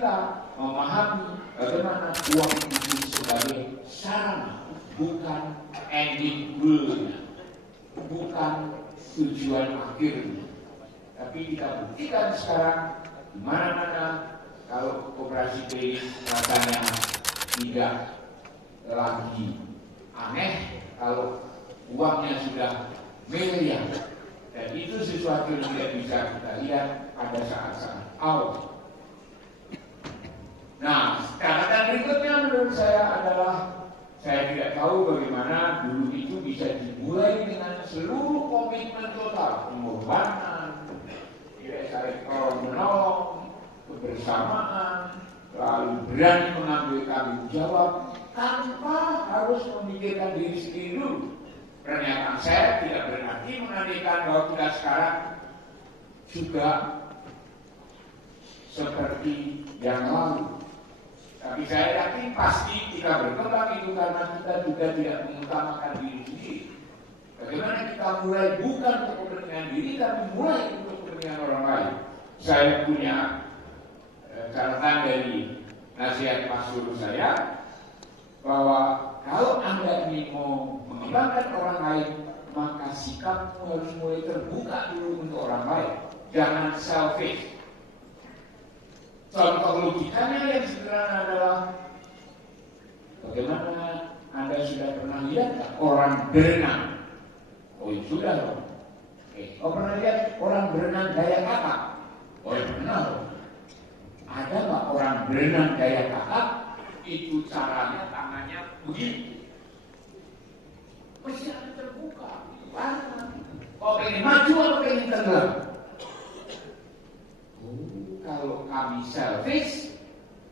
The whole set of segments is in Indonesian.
kita memahami bagaimana uang itu sebagai sarana, bukan ending goal-nya, bukan tujuan akhirnya. Tapi kita buktikan sekarang di mana-mana kalau koperasi kredit rasanya tidak lagi aneh kalau uangnya sudah miliar, dan itu sesuatu yang tidak bisa kita lihat pada saat-saat awal. Nah, catatan berikutnya menurut saya adalah saya tidak tahu bagaimana dulu itu bisa dimulai dengan seluruh komitmen total, pengorbanan, tidak saling tolong menolong, kebersamaan, lalu berani mengambil tanggung jawab tanpa harus memikirkan diri sendiri dulu. Pernyataan saya tidak berarti menandakan bahwa kita sekarang juga seperti yang lalu. Tapi saya yakin pasti kita berkembang itu karena kita juga tidak mengutamakan diri sendiri. Bagaimana kita mulai bukan untuk kepentingan diri, tapi mulai untuk kepentingan orang lain. Saya punya catatan dari nasihat pastor saya bahwa kalau Anda ini mau mengembangkan orang lain, maka sikapmu harus mulai terbuka dulu untuk orang lain. Jangan selfish. Contoh logikanya yang sederhana adalah bagaimana Anda sudah pernah lihat orang berenang? Oh ya sudah loh. Oh pernah lihat orang berenang gaya kakak? Oh ya pernah loh. Ada nggak orang berenang gaya kakak? Itu caranya tangannya begini. Masih ada terbuka. Gimana? Kau pengen maju atau pengen tenggelam? Kalau kami selfish,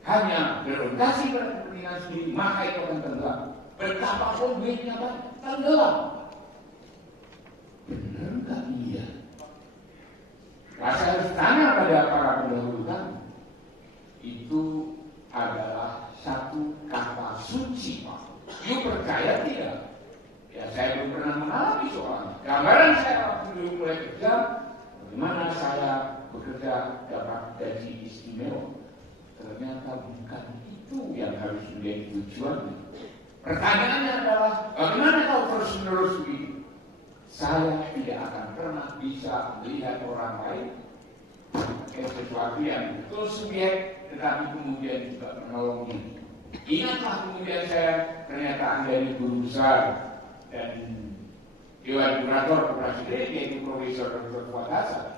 hanya berorientasi pada kepentingan sendiri, maka itu akan tenggelam. Betapapun duitnya banyak, tenggelam. Benar nggak iya? Saya harus tanya pada para pendahulu kami. Itu adalah satu kata suci, Pak. You percaya tidak? Ya saya belum pernah mengalami soalnya. Gambaran saya waktu dulu mulai kerja, bagaimana saya bekerja dapat gaji istimewa. Ternyata bukan itu yang harus menjadi tujuannya. Pertanyaannya adalah bagaimana kau terus menerus begini? Saya tidak akan pernah bisa melihat orang lain sebagai sesuatu yang betul subjek, tetapi kemudian juga menolong diri. Ingatlah kemudian saya pernyataan dari guru besar dan Dewan Kurator Koperasi Kredit, yaitu Profesor Dr. Fuad Hasan.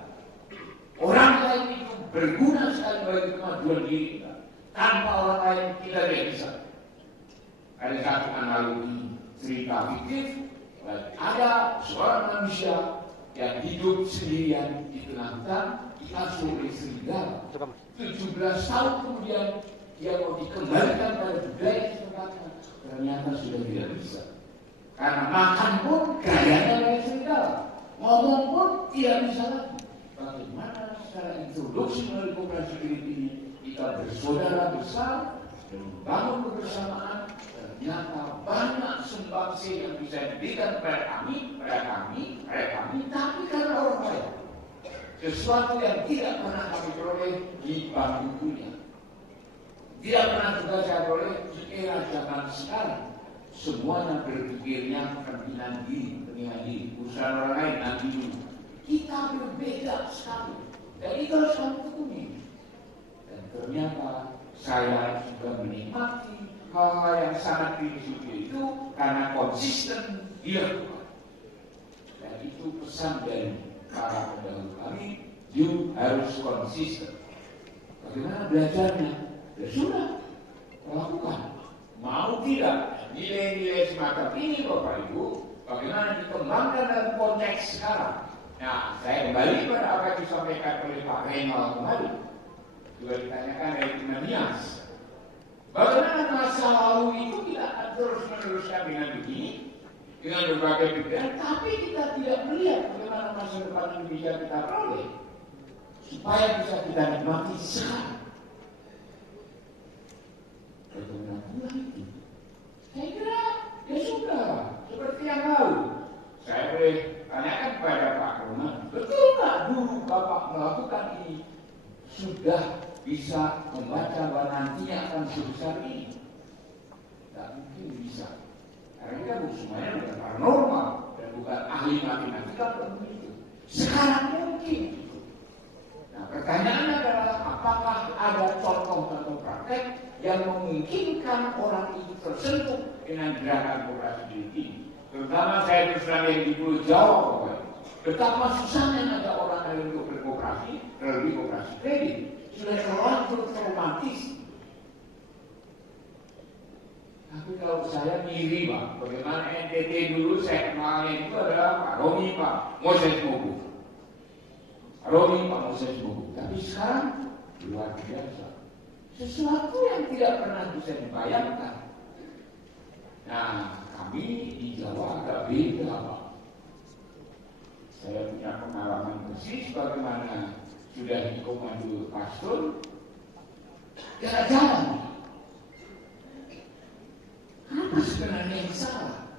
Orang lain itu berguna sekali bagi kemajuan diri kita. Tanpa orang lain kita tidak bisa. Ada satu analogi cerita fiktif. Ada seorang manusia yang hidup sendirian di tengah hutan, diasuh oleh serigala. 17 tahun kemudian dia mau dikembalikan pada budaya tempatnya. Ternyata sudah tidak bisa. Karena makan pun gayanya kayak serigala, ngomong pun tidak bisa lagi. Bagaimana secara introduksi melalui koperasi kredit ini kita bersaudara besar dan membangun kebersamaan. Ternyata banyak sumbangsi yang bisa diberikan kepada kami, tapi karena orang lain. Sesuatu yang tidak pernah kami peroleh di bangku dunia, tidak pernah juga saya peroleh di era zaman sekarang. Semuanya berpikirnya kepentingan diri, urusan orang lain nanti dulu. Kita berbeda sekali, dan itu harus kami tekuni. Dan ternyata saya juga menikmati hal-hal yang sangat prinsipil itu karena konsisten dilakukan. Dan itu pesan dari para pendahulu kami, you harus konsisten. Bagaimana belajarnya? Ya sudah, lakukan. Mau tidak, nilai-nilai semacam ini Bapak Ibu, bagaimana dikembangkan dalam konteks sekarang. Nah, saya kembali pada apa yang disampaikan oleh Pak Renal kemarin. Juga ditanyakan dari Timanias. Bagaimana masa lalu itu kita akan terus meneruskan dengan begini, dengan berbagai pikiran, tapi kita tidak melihat bagaimana masa depan yang bisa kita peroleh, supaya bisa kita nikmati sekarang. Bagaimana pula itu? Saya kira ya sudah, seperti yang lalu. Saya boleh tanyakan kepada Pak Roman, betul nggak dulu Bapak melakukan ini? Sudah bisa membaca bahwa nantinya akan sebesar ini. Tidak mungkin bisa. Karena kita semuanya bukan paranormal dan bukan ahli matematika begitu. Sekarang mungkin. Nah, pertanyaannya adalah apakah ada contoh atau praktek yang memungkinkan orang itu tersentuh dengan gerakan koperasi kredit ini. Terutama saya terserang yang di Pulau Jawa, betapa susahnya ada orang yang untuk berkooperasi, terlebih koperasi kredit, sudah terlanjur traumatis. Tapi kalau saya mirip Pak, bagaimana NTT dulu saya kenalnya itu adalah Pak Romi, Pak Moses Mogu. Romi, Pak Moses Mogu. Tapi sekarang luar biasa. Sesuatu yang tidak pernah bisa dibayangkan. Nah, kami di Jawa agak beda, Pak. Saya punya pengalaman persis bagaimana sudah dikomando pastor, jalan-jalan. Apa sebenarnya yang salah?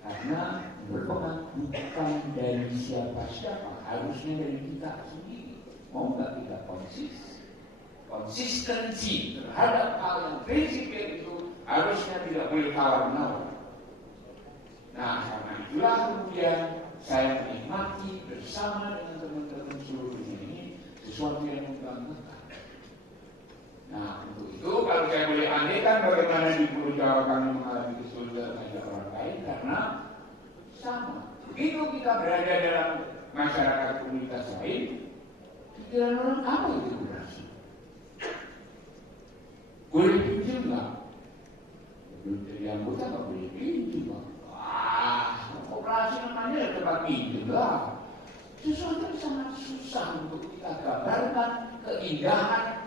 Karena berpengaruh bukan dari siapa-siapa, harusnya dari kita sendiri. Mau nggak kita konsistensi terhadap hal yang prinsipil itu harusnya tidak boleh tawar-menawar. Nah, karena itulah kemudian saya menikmati bersama dengan teman-teman seluruh dunia ini sesuatu yang membanggakan. Nah, untuk itu kalau saya boleh andaikan bagaimana di Pulau Jawa kami mengalami kesulitan dengan orang lain karena sama. Begitu kita berada dalam masyarakat komunitas lain, pikiran orang apa itu koperasi? Boleh pinjam nggak? Belum jadi anggota nggak boleh pinjam, Pak. Wah, koperasi namanya ya tempat pinjam lah. Sesuatu yang sangat susah untuk kita gambarkan keindahan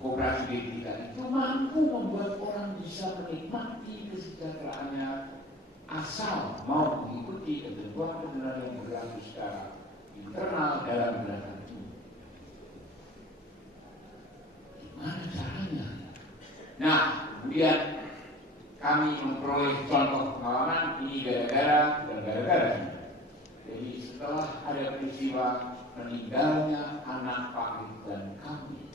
koperasi kita itu mampu membuat orang bisa menikmati kesejahteraannya asal mau mengikuti ketentuan-ketentuan yang berlaku secara internal dalam gerakan itu. Gimana caranya? Nah, kemudian kami memperoleh contoh pengalaman ini gara-gara. Jadi setelah ada peristiwa meninggalnya anak Pak dan kami,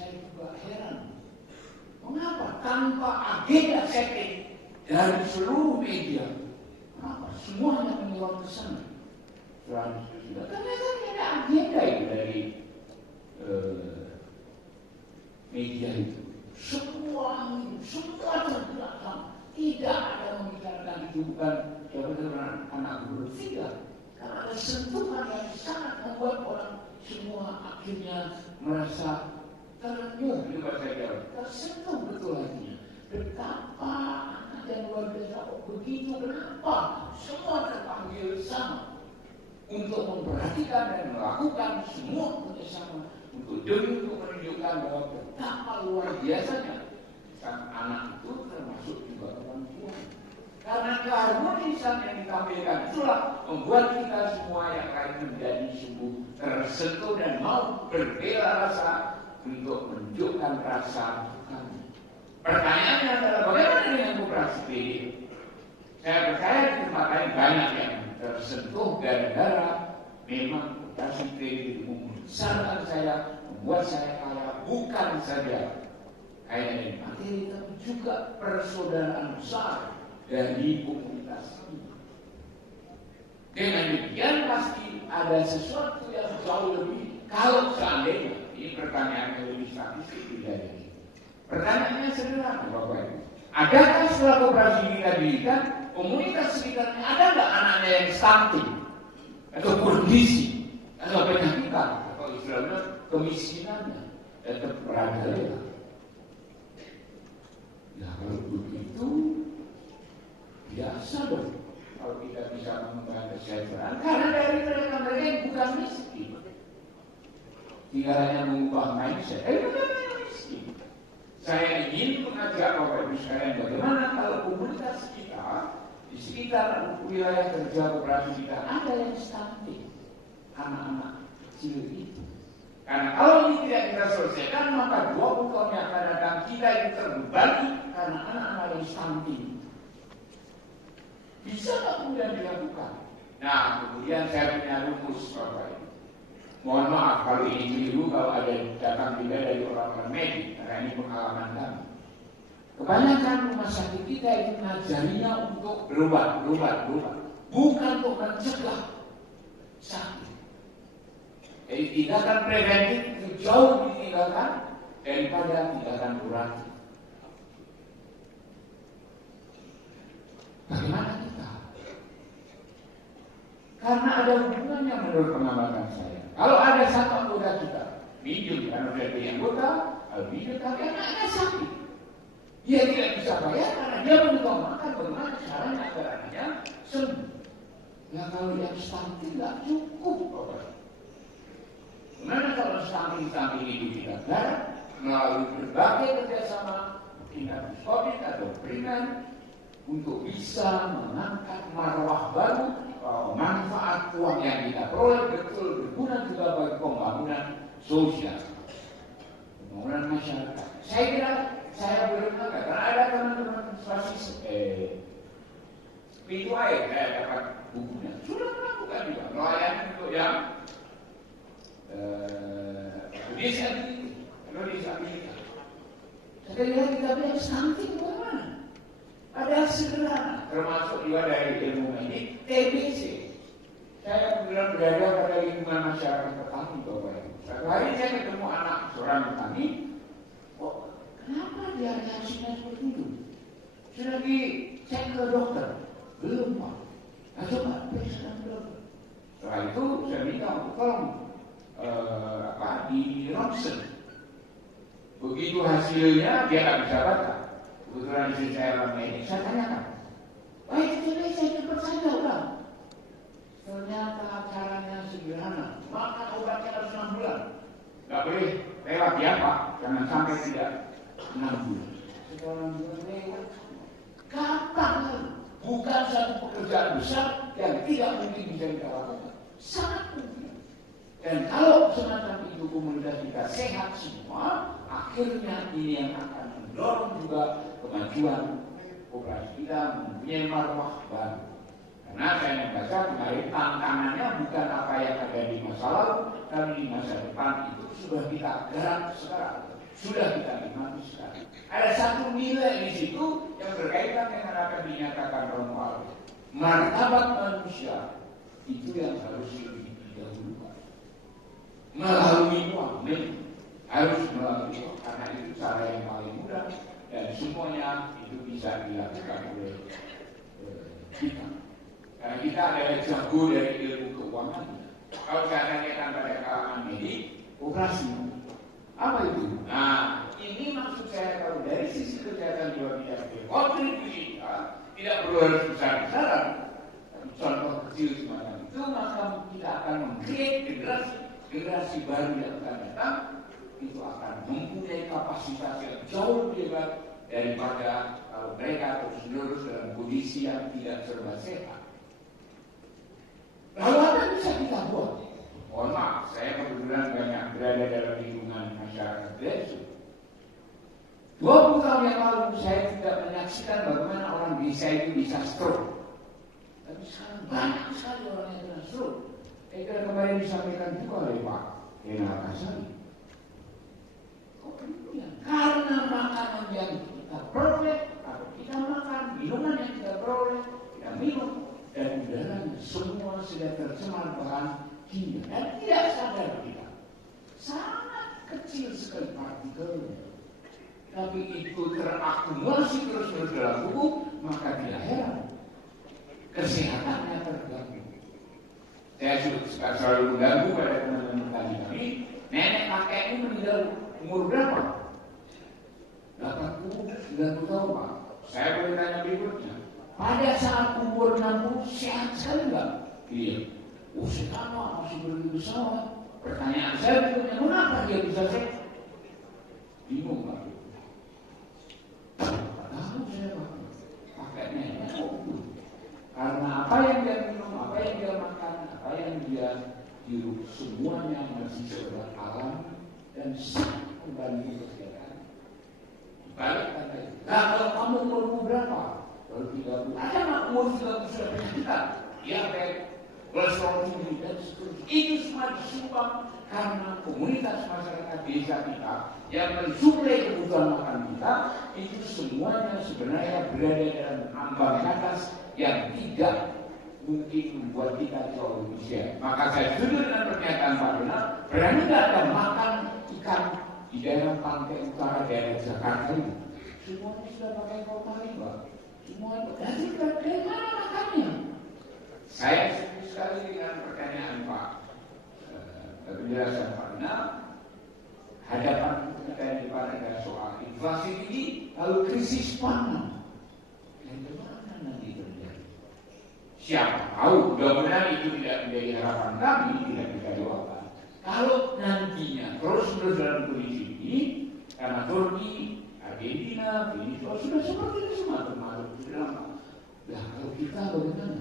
saya juga heran, mengapa tanpa agenda setting dari seluruh media, kenapa semuanya menyebar ke sana? Ternyata ada agenda itu dari media itu. Semua terjelaskan, tidak ada membicarakan itu bukan jabatan anak guru tidak. Karena ada sentuhan yang sangat membuat orang semua akhirnya merasa terenyuh di bahasa Jawa, tersentuh betul hatinya. Betapa anak yang luar biasa kok begitu, kenapa semua terpanggil sama untuk memperhatikan dan melakukan semua kerjasama untuk menunjukkan bahwa betapa luar biasanya sang anak itu termasuk juga orang tua. Karena keharmonisan yang ditampilkan itulah membuat kita semua yang lain menjadi sungguh tersentuh dan mau berbela rasa untuk menunjukkan rasa kami. Pertanyaannya adalah bagaimana dengan koperasi kredit? Saya percaya di tempat lain banyak yang tersentuh gara-gara memang koperasi kredit membesarkan saya, membuat saya kaya, bukan saja kaya dari materi, tapi juga persaudaraan besar dari komunitas ini. Dengan demikian pasti ada sesuatu yang jauh lebih. Kalau seandainya ini pertanyaan yang lebih statistik tidak ini. Pertanyaannya sederhana, Bapak Ibu. Adakah setelah koperasi kita dirikan, komunitas sekitarnya ada nggak anaknya yang stunting atau kondisi atau penyakitan atau istilahnya kemiskinannya tetap merajalela? Nah, kalau begitu biasa dong kalau kita bisa mengembangkan kesejahteraan karena dari mereka yang bukan miskin. Tinggal hanya mengubah mindset. Bukan miskin. Saya ingin mengajak Bapak Ibu sekalian bagaimana kalau komunitas kita di sekitar wilayah kerja koperasi kita ada yang stunting, anak-anak kecil itu. Karena kalau ini tidak kita selesaikan maka 20 tahun yang akan datang kita itu terbebani karena anak-anak yang stunting. Bisa nggak kemudian dilakukan? Nah, kemudian saya punya rumus Bapak Ibu. Mohon maaf kalau ini keliru, kalau ada datang juga dari orang-orang medik, karena ini pengalaman kami. Kebanyakan rumah sakit kita itu ngajarinya untuk berobat, bukan untuk mencegah sakit. Jadi tindakan preventif itu jauh ditinggalkan daripada tindakan kuratif. Bagaimana kita? Karena ada hubungannya menurut pengamatan saya. Kalau ada satu anggota kita minjem karena sudah beli anggota, kalau minjem tapi anaknya sakit, dia tidak bisa bayar karena dia mengutamakan bagaimana caranya agar anaknya sembuh. Ya kalau yang stunting nggak cukup, Bapak. Gimana kalau stunting itu kita garap melalui berbagai kerjasama tingkat publik atau primer untuk bisa mengangkat marwah baru, manfaat uang yang kita peroleh betul berguna juga bagi pembangunan sosial, pembangunan masyarakat. Saya kira saya boleh mengatakan karena ada teman-teman basis pintu air, saya dapat bukunya sudah melakukan juga melayani untuk yang disabilitas. Sekali lagi kita bilang stunting bagaimana? Ada sederhana, termasuk juga dari ilmu ini TBC. Saya kebetulan berada pada lingkungan masyarakat petani, Bapak Ibu. Satu hari saya ketemu anak seorang petani. Kok kenapa dia reaksinya seperti itu? Sudah dicek ke dokter? Belum, Pak. Nah, coba periksa ke dokter. Setelah itu saya minta untuk tolong di ronsen. Begitu hasilnya dia nggak bisa baca. Kebetulan istri saya orang medik, saya tanyakan, baik jadi saya cepat saja ulang. Ternyata caranya sederhana, makan obatnya harus 6 bulan. Nggak boleh lewat ya Pak, jangan sampai tidak 6 bulan. Setelah 6 bulan lewat, kapan? Bukan satu pekerjaan besar yang tidak mungkin bisa kita lakukan. Sangat mungkin. Dan kalau semacam itu komunitas kita sehat semua, akhirnya ini yang akan mendorong juga kemajuan koperasi kita mempunyai marwah baru. Karena saya membaca kemarin tantangannya bukan apa yang ada di masa lalu, tapi di masa depan itu sudah kita gerak sekarang, sudah kita nikmati sekarang. Ada satu nilai di situ yang berkaitan dengan apa yang dinyatakan Ron Paul. Martabat manusia itu yang harus lebih didahulukan. Melalui uang, harus melalui uang, karena itu cara yang paling mudah dan semuanya itu bisa dilakukan oleh kita. Karena kita adalah jago dari ilmu keuangan. Kalau saya tanyakan pada kalangan medik, operasi apa itu? Nah, ini maksud saya kalau dari sisi kesehatan jiwa kita kontribusi kita tidak perlu harus besar-besaran. Contoh kecil semacam itu, maka kita akan meng-create generasi baru yang akan datang, itu akan mempunyai kapasitas yang jauh lebih hebat daripada kalau mereka terus-menerus dalam kondisi yang tidak serba sehat. Lalu apa yang bisa kita buat? Mohon maaf, saya kebetulan banyak berada dalam lingkungan masyarakat desa. 20 tahun yang lalu saya tidak menyaksikan bagaimana orang desa itu bisa stroke. Tapi sekarang banyak sekali orang yang kena stroke. Saya kemarin disampaikan juga oleh Pak Renal Kasari. Karena makanan yang kita peroleh, atau kita makan, minuman yang kita peroleh, kita minum, dan udaranya semua sudah tercemar bahan kimia dan tidak sadar kita. Sangat kecil sekali partikelnya. Tapi itu terakumulasi terus-menerus dalam tubuh, maka tidak heran kesehatannya terganggu. Saya selalu mengganggu pada teman-teman tadi kami, nenek kakekmu meninggal umur berapa? 80, 90 tahun Pak. Saya boleh tanya berikutnya. Pada saat umur 60 sehat sekali enggak? Iya. Sehat Pak, masih berusaha. Pertanyaan saya berikutnya, kenapa dia bisa sehat? Bingung Pak. Padahal saya Pak, pakainya enak. Karena apa yang dia minum, apa yang dia makan, apa yang dia hirup, semuanya masih secara alam dan sangat membanding kesehatan. Balik kata itu. Nah kalau kamu umur berapa? Baru 30. Ada nggak umur 30 sudah penyakit? Diabetes, kolesterol tinggi dan seterusnya. Itu semua disumbang karena komunitas masyarakat desa kita yang mensuplai kebutuhan makan kita itu semuanya sebenarnya berada dalam ambang batas yang tidak mungkin membuat kita jauh lebih sehat. Maka saya setuju dengan pernyataan Pak Donald, berani tidak ada makan ikan di daerah pantai utara daerah Jakarta ini. Semuanya sudah pakai formalin, semua itu. Jadi dari mana makannya? Saya setuju sekali dengan pertanyaan Pak penjelasan Pak Donald. Hadapan kita di pada soal inflasi tinggi, lalu krisis pangan. Yang bagaimana nanti terjadi? Siapa tahu, mudah-mudahan itu tidak menjadi harapan kami, tidak kita jawabkan. Kalau nantinya terus-menerus dalam kondisi ini, karena Turki, Argentina, Venezuela sudah seperti itu semua termasuk drama. Nah, kalau kita bagaimana?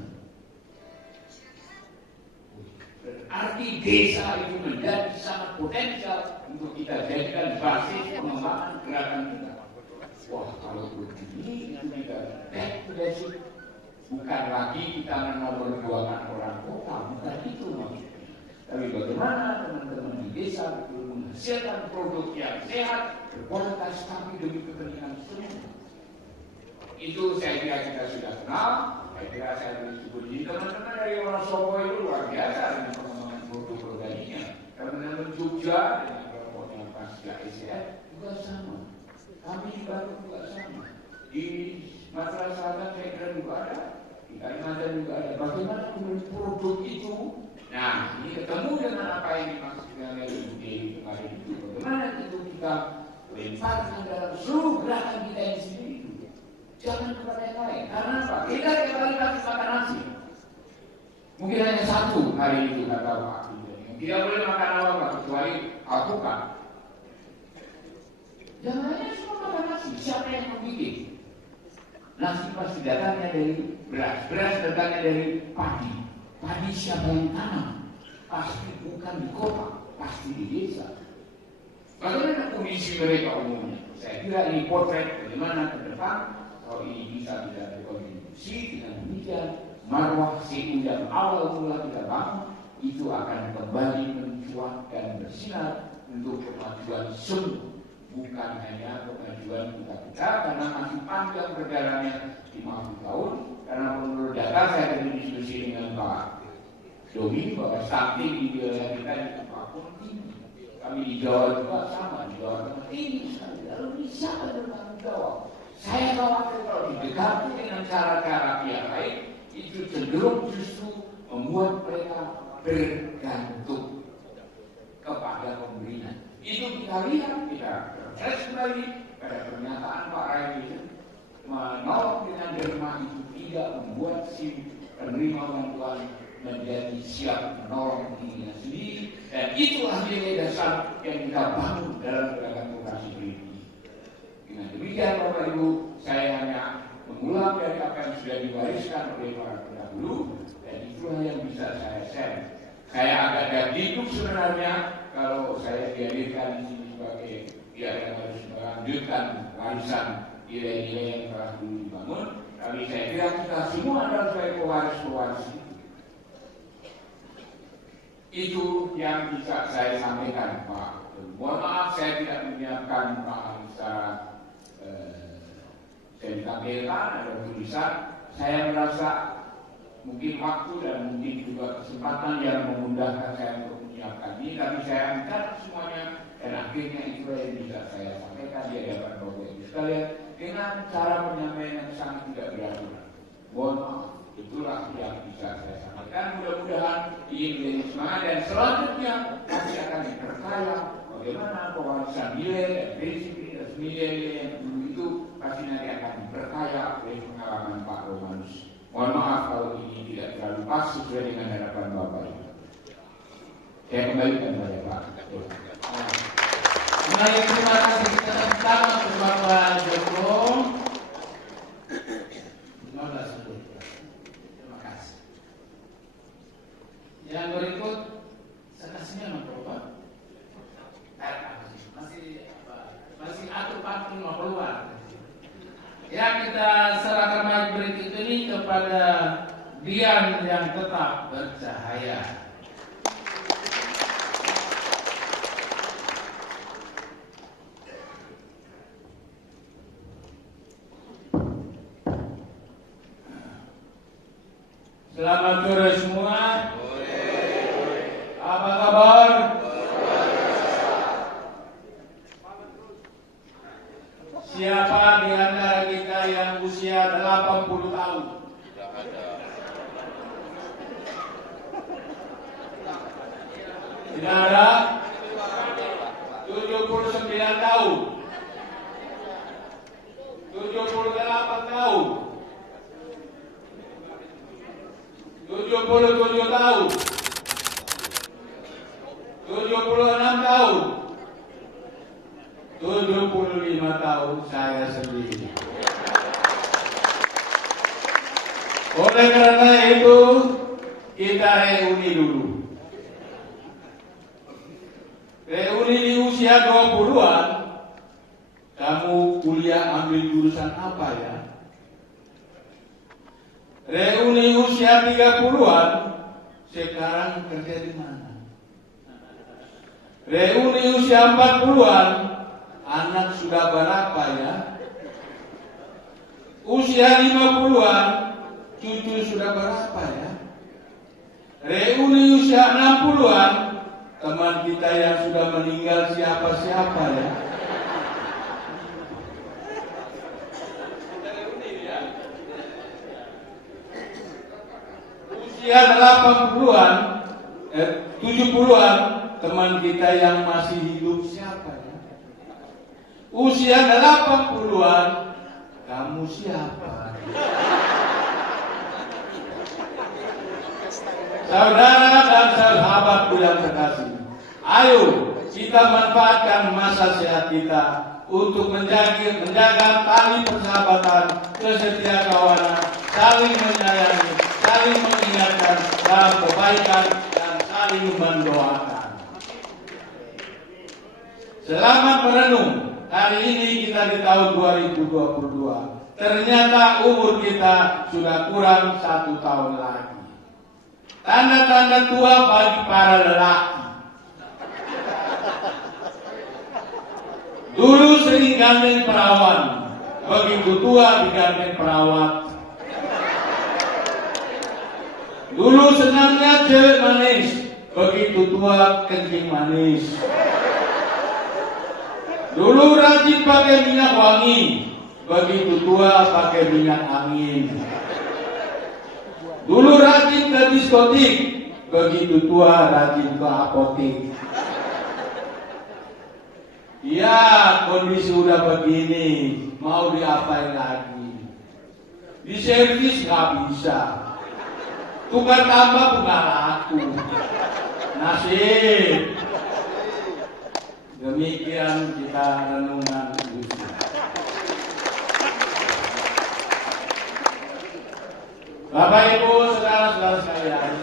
Berarti desa itu menjadi sangat potensial untuk kita jadikan basis pengembangan gerakan kita. Wah, kalau begini itu kita back to basic. Bukan lagi kita menomorduakan orang kota, bukan itu maksudnya. Tapi bagaimana teman-teman di desa betul menghasilkan produk yang sehat, berkualitas, tapi demi kepentingan semua. Itu saya kira kita sudah kenal. Saya kira saya disebut ini teman-teman dari orang Solo itu luar biasa dengan pengembangan produk organiknya. Teman-teman Jogja dengan kelompoknya Pasca ICF juga sama. Kami di Bandung juga sama. Di Sumatera Selatan saya kira juga ada. Di Kalimantan juga ada. Bagaimana kemudian produk itu? Nah, ini ketemu dengan apa yang dimaksud dengan LUD kemarin itu. Bagaimana itu kita lemparkan dalam seluruh gerakan kita ini sendiri. Jangan kepada yang lain. Karena apa? Kita kembali lagi makan nasi. Mungkin hanya satu hari itu kata Pak. Tidak boleh makan apa-apa kecuali alpukat. Jangan hanya semua makan nasi. Siapa yang membuat? Nasi pasti datangnya dari beras. Beras datangnya dari padi. Padi siapa yang tanam? Pasti bukan di kota. Pasti di desa. Bagaimana kondisi mereka umumnya? Saya kira ini potret bagaimana ke depan. Kalau ini bisa tidak berkontribusi dengan demikian, marwah CU yang awal mula kita bangun itu akan kembali mencuat dan bersinar untuk kemajuan semua, bukan hanya kemajuan kita karena masih panjang perjalanannya 50 tahun. Karena menurut data saya tadi diskusi dengan Pak Domi bahwa stunting di wilayah kita di Papua tinggi. Kami di Jawa juga sama, di Jawa Tengah tinggi sekali. Lalu bisa bertanggung jawab. Saya khawatir kalau didekati dengan cara-cara yang lain itu cenderung justru membuat mereka bergantung kepada pemberian. Itu kita lihat, kita terus kembali pada pernyataan Pak Rai menolak dengan derma itu tidak membuat si penerima bantuan menjadi siap menolong dirinya sendiri, dan itulah nilai dasar yang kita bangun dalam gerakan vokasi berikut. Dengan demikian Bapak Ibu, saya hanya mengulang dari apa yang sudah diwariskan oleh para pendahulu, dan itulah yang bisa saya share. Saya agak hidup sebenarnya kalau saya dihadirkan di sini sebagai pihak yang harus melanjutkan warisan nilai-nilai yang telah dulu dibangun. Tapi saya kira kita semua adalah sebagai pewaris-pewaris itu yang bisa saya sampaikan, Pak. Mohon maaf saya tidak menyiapkan Pak secara saya ditampilkan ada tulisan. Saya merasa mungkin waktu dan mungkin juga kesempatan yang memudahkan saya untuk menyiapkan ini, tapi saya angkat semuanya dan akhirnya itu yang bisa saya sampaikan di hadapan Bapak Ibu sekalian dengan cara penyampaian yang sangat tidak beraturan. Mohon maaf, itulah yang bisa saya sampaikan. Mudah-mudahan ini menjadi semangat dan selanjutnya nanti akan diperkaya bagaimana pewarisan nilai dan prinsip nilai-nilai yang dulu itu pasti nanti akan diperkaya oleh pengalaman Pak Romanus. Mohon maaf kalau ini tidak terlalu pas sesuai dengan harapan Bapak Ibu. Saya kembalikan kepada Pak. Baik, terima kasih. Kita pertama ke Bapak Joko. 15 menit. Terima kasih. Yang berikut saya kasihnya nomor Bapak. Masih atur patung mau keluar. Ya, kita serahkan mic berikut ini kepada D. Dian yang tetap bercahaya. Selamat sore semua. Apa kabar? Siapa di antara kita yang usia 80 tahun? Tidak ada. 79 tahun. 78 tahun. 77 tahun. 76 tahun. 75 tahun saya sendiri. Oleh karena itu, kita reuni dulu. Reuni di usia 20-an, kamu kuliah ambil jurusan apa ya? Reuni usia 30-an, sekarang kerja di mana? Reuni usia 40-an, anak sudah berapa ya? Usia 50-an, cucu sudah berapa ya? Reuni usia 60-an, teman kita yang sudah meninggal siapa-siapa ya? Usia 80-an, 70-an, teman kita yang masih hidup siapa ya? Usia 80-an, kamu siapa? Saudara dan sahabatku yang terkasih, ayo kita manfaatkan masa sehat kita untuk menjaga tali persahabatan, kesetiakawanan, saling menyayangi, saling mengingatkan dalam kebaikan dan saling mendoakan. Selamat merenung. Hari ini kita di tahun 2022. Ternyata umur kita sudah kurang 1 tahun lagi. Tanda-tanda tua bagi para lelaki. Dulu sering gandeng perawan, begitu tua digandeng perawat. Dulu senangnya cewek manis, begitu tua kencing manis. Dulu rajin pakai minyak wangi, begitu tua pakai minyak angin. Dulu rajin ke diskotik, begitu tua rajin ke apotik. Ya, kondisi udah begini, mau diapain lagi? Di servis nggak bisa, tukar tambah bukan laku. Nasib. Demikian kita renungan usia. Bapak Ibu, saudara-saudara sekalian,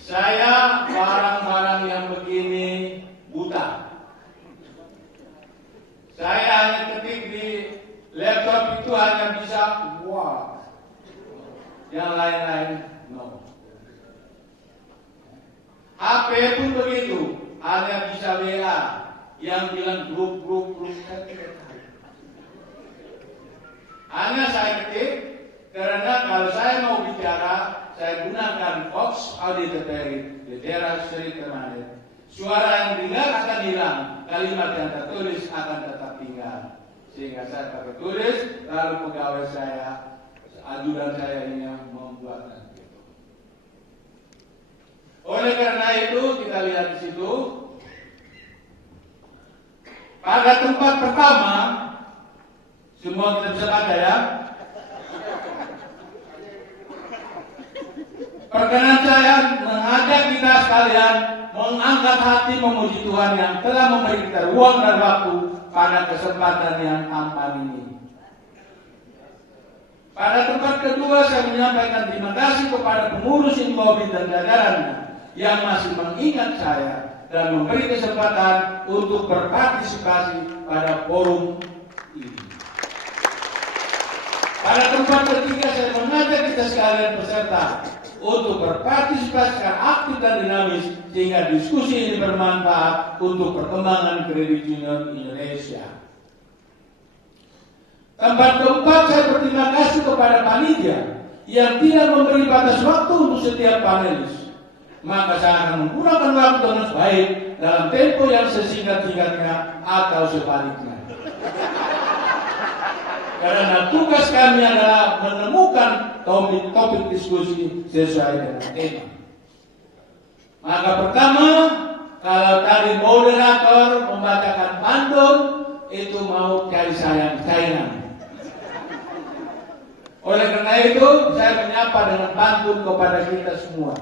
saya barang-barang yang begini buta. Saya hanya ketik di laptop itu hanya bisa wah, yang lain-lain no. HP pun begitu, hanya bisa WA, yang bilang grup. Hanya saya ketik, karena kalau saya mau bicara, saya gunakan Fox Auditory di daerah Sri Termanet. Suara yang dengar akan hilang, kalimat yang tertulis akan tetap tinggal. Sehingga saya pakai tulis, lalu pegawai saya, ajudan saya ini membuatnya. Oleh karena itu, kita lihat di situ, pada tempat pertama, semua kita bisa baca ya. Perkenan saya mengajak kita sekalian mengangkat hati memuji Tuhan yang telah memberi kita ruang dan waktu pada kesempatan yang tampan ini. Pada tempat kedua saya menyampaikan terima kasih kepada pengurus Infobi dan jajarannya yang masih mengingat saya dan memberi kesempatan untuk berpartisipasi pada forum ini. Pada tempat ketiga saya mengajak kita sekalian peserta untuk berpartisipasi aktif dan dinamis sehingga diskusi ini bermanfaat untuk perkembangan kredit union Indonesia. Tempat keempat, saya berterima kasih kepada panitia yang tidak memberi batas waktu untuk setiap panelis. Maka saya akan menggunakan waktu dengan baik dalam tempo yang sesingkat-singkatnya atau sebaliknya. Karena tugas kami adalah menemukan topik diskusi sesuai dengan tema. Maka pertama, kalau tadi moderator membacakan pantun, itu mau cari saingan. Oleh karena itu, saya menyapa dengan pantun kepada kita semua.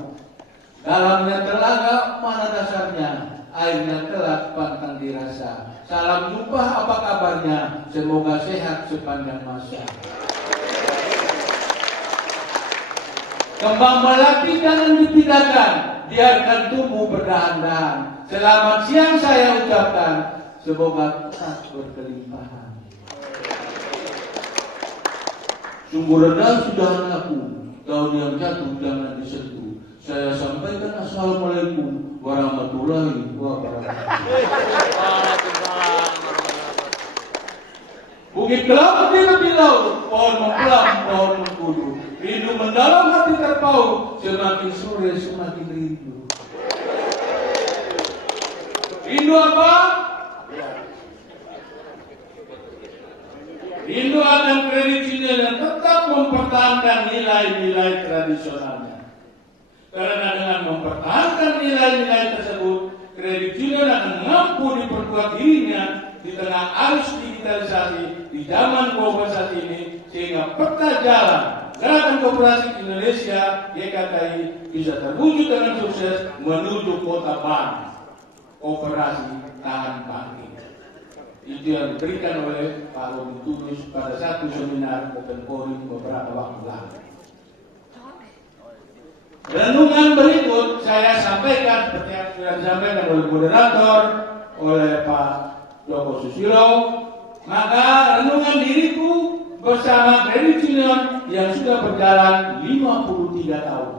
Dalamnya telaga, mana dasarnya? Airnya telak, pantang dirasa. Salam jumpa, apa kabarnya? Semoga sehat sepanjang masa. Kembang melati jangan dipindahkan, biarkan tumbuh berdahan-dahan. Selamat siang saya ucapkan, semoga tetap berkelimpahan. Sungguh rendah sudah anakku, daun yang jatuh jangan disentuh. Saya sampaikan assalamualaikum warahmatullahi wabarakatuh. Bukit gelap di laut, pohon mempelai, pohon mengkudu. Rindu mendalam hati terpaut, semakin sore semakin rindu. Rindu apa? Rindu akan kredit union yang tetap mempertahankan nilai-nilai tradisionalnya. Karena dengan mempertahankan nilai-nilai tersebut, kredit union akan mampu diperkuat dirinya di tengah arus digitalisasi di zaman globalisasi ini, sehingga peta jalan Gerakan Koperasi Indonesia (GKKI) bisa terwujud dengan sukses menuju kota bank, koperasi tahan bangkit. Itu yang diberikan oleh Pak Robi Tulus pada satu seminar Open Forum beberapa waktu lalu. Renungan berikut saya sampaikan seperti yang sudah disampaikan oleh moderator, oleh Pak Joko Susilo. Maka renungan diriku bersama kredit union yang sudah berjalan 53 tahun.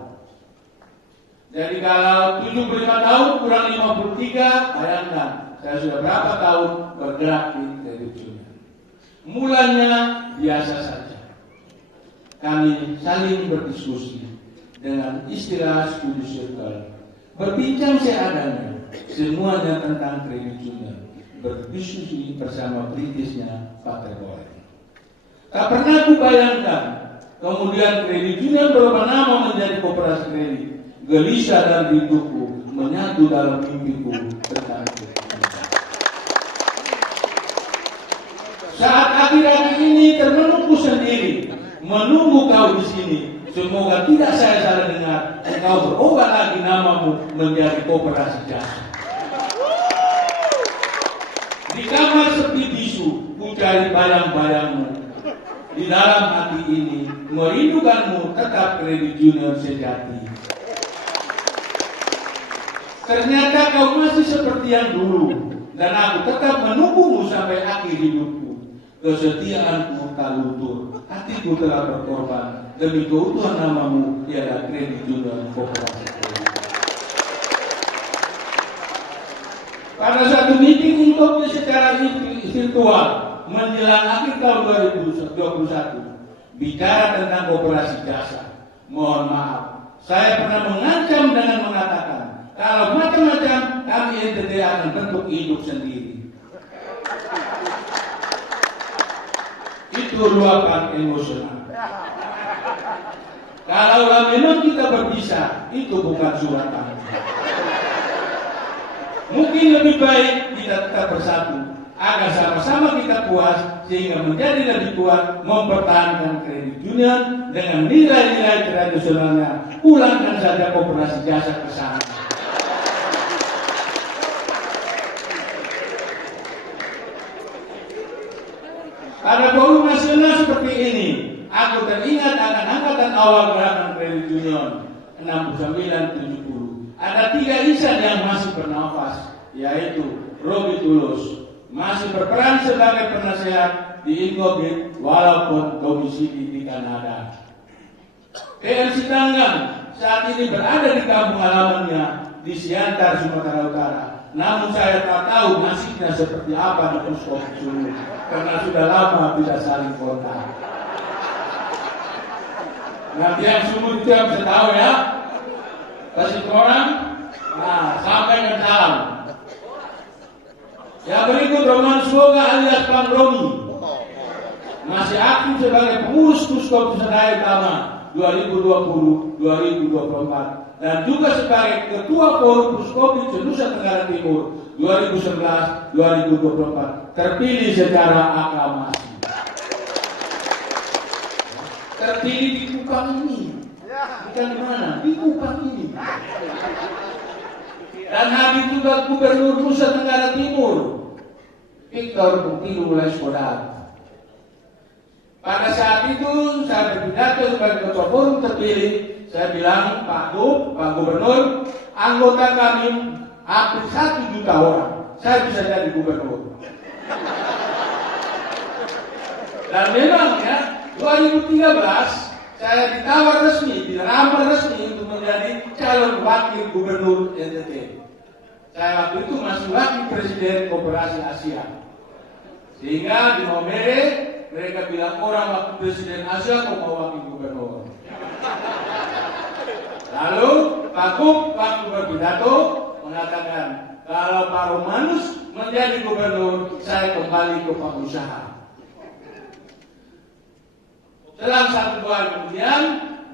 Jadi kalau 75 tahun kurang 53, bayangkan saya sudah berapa tahun bergerak di kredit union. Mulanya biasa saja. Kami saling berdiskusi dengan istilah studi circle, berbincang seadanya, semuanya tentang kredit union, berdiskusi bersama kritisnya Partai Golkar. Tak pernah kubayangkan kemudian kredit union berubah nama menjadi Koperasi Kredit. Gelisah dan rinduku menyatu dalam mimpiku tentang kredit union. Saat akhir-akhir ini termenungku sendiri, menunggu kau di sini. Semoga tidak saya salah dengar, engkau berubah lagi namamu menjadi Koperasi Jasa. Di kamar sepi bisu, ku cari bayang-bayangmu. Di dalam hati ini, merindukanmu tetap kredit union sejati. Ternyata kau masih seperti yang dulu, dan aku tetap menunggumu sampai akhir hidupku. Kesetiaanku tak luntur, hatiku telah berkorban demi keutuhan namamu, ialah kredit union Koperasi Kredit. Pada satu meeting untuk secara virtual menjelang akhir tahun 2021, bicara tentang Koperasi Jasa, mohon maaf, saya pernah mengancam dengan mengatakan, kalau macam-macam kami NTT akan bentuk hidup sendiri. Itu luapan emosional. Kalau memang kita berpisah, itu bukan suratan. Mungkin lebih baik kita tetap bersatu, agar sama-sama kita puas, sehingga menjadi lebih kuat mempertahankan kredit union dengan nilai-nilai tradisionalnya. Pulangkan saja Koperasi Jasa ke sana. Pada forum nasional seperti ini, aku teringat akan angkatan awal gerakan kredit union 69-70. Ada 3 insan yang masih bernafas, yaitu Robi Tulus, masih berperan sebagai penasehat di Incognito walaupun domisili di Kanada. PM Sitanggang saat ini berada di kampung halamannya di Siantar, Sumatera Utara. Namun saya tak tahu nasibnya seperti apa di Puskop Sulu karena sudah lama tidak saling kontak. Nanti yang sungguh itu yang bisa tahu ya. Kasih orang, nah sampai ke dalam. Yang berikut Roman Sloga alias Bang Romi masih aktif sebagai pengurus Puskop Pusat Utama 2020-2024 dan juga sebagai Ketua Forum Puskopit Nusa Tenggara Timur 2011-2024 terpilih secara aklamasi. Terpilih di Kupang ini, bukan di mana? Di Kupang ini. Dan hadir juga Gubernur Nusa Tenggara Timur Victor Buktilu Leskodat. Pada saat itu saya berpidato sebagai Ketua Forum terpilih. Saya bilang, Pak Gubernur, anggota kami hampir 1 juta orang. Saya bisa jadi gubernur. Dan memang ya, 2013 saya ditawar resmi, dilamar resmi untuk menjadi calon wakil gubernur NTT. Saya waktu itu masih wakil presiden Koperasi Asia. Sehingga di Momere mereka bilang orang wakil presiden Asia kok mau wakil gubernur. Lalu Pak Gub waktu berpidato mengatakan kalau Pak Romanus menjadi gubernur saya kembali ke pengusaha. Selang 1 bulan kemudian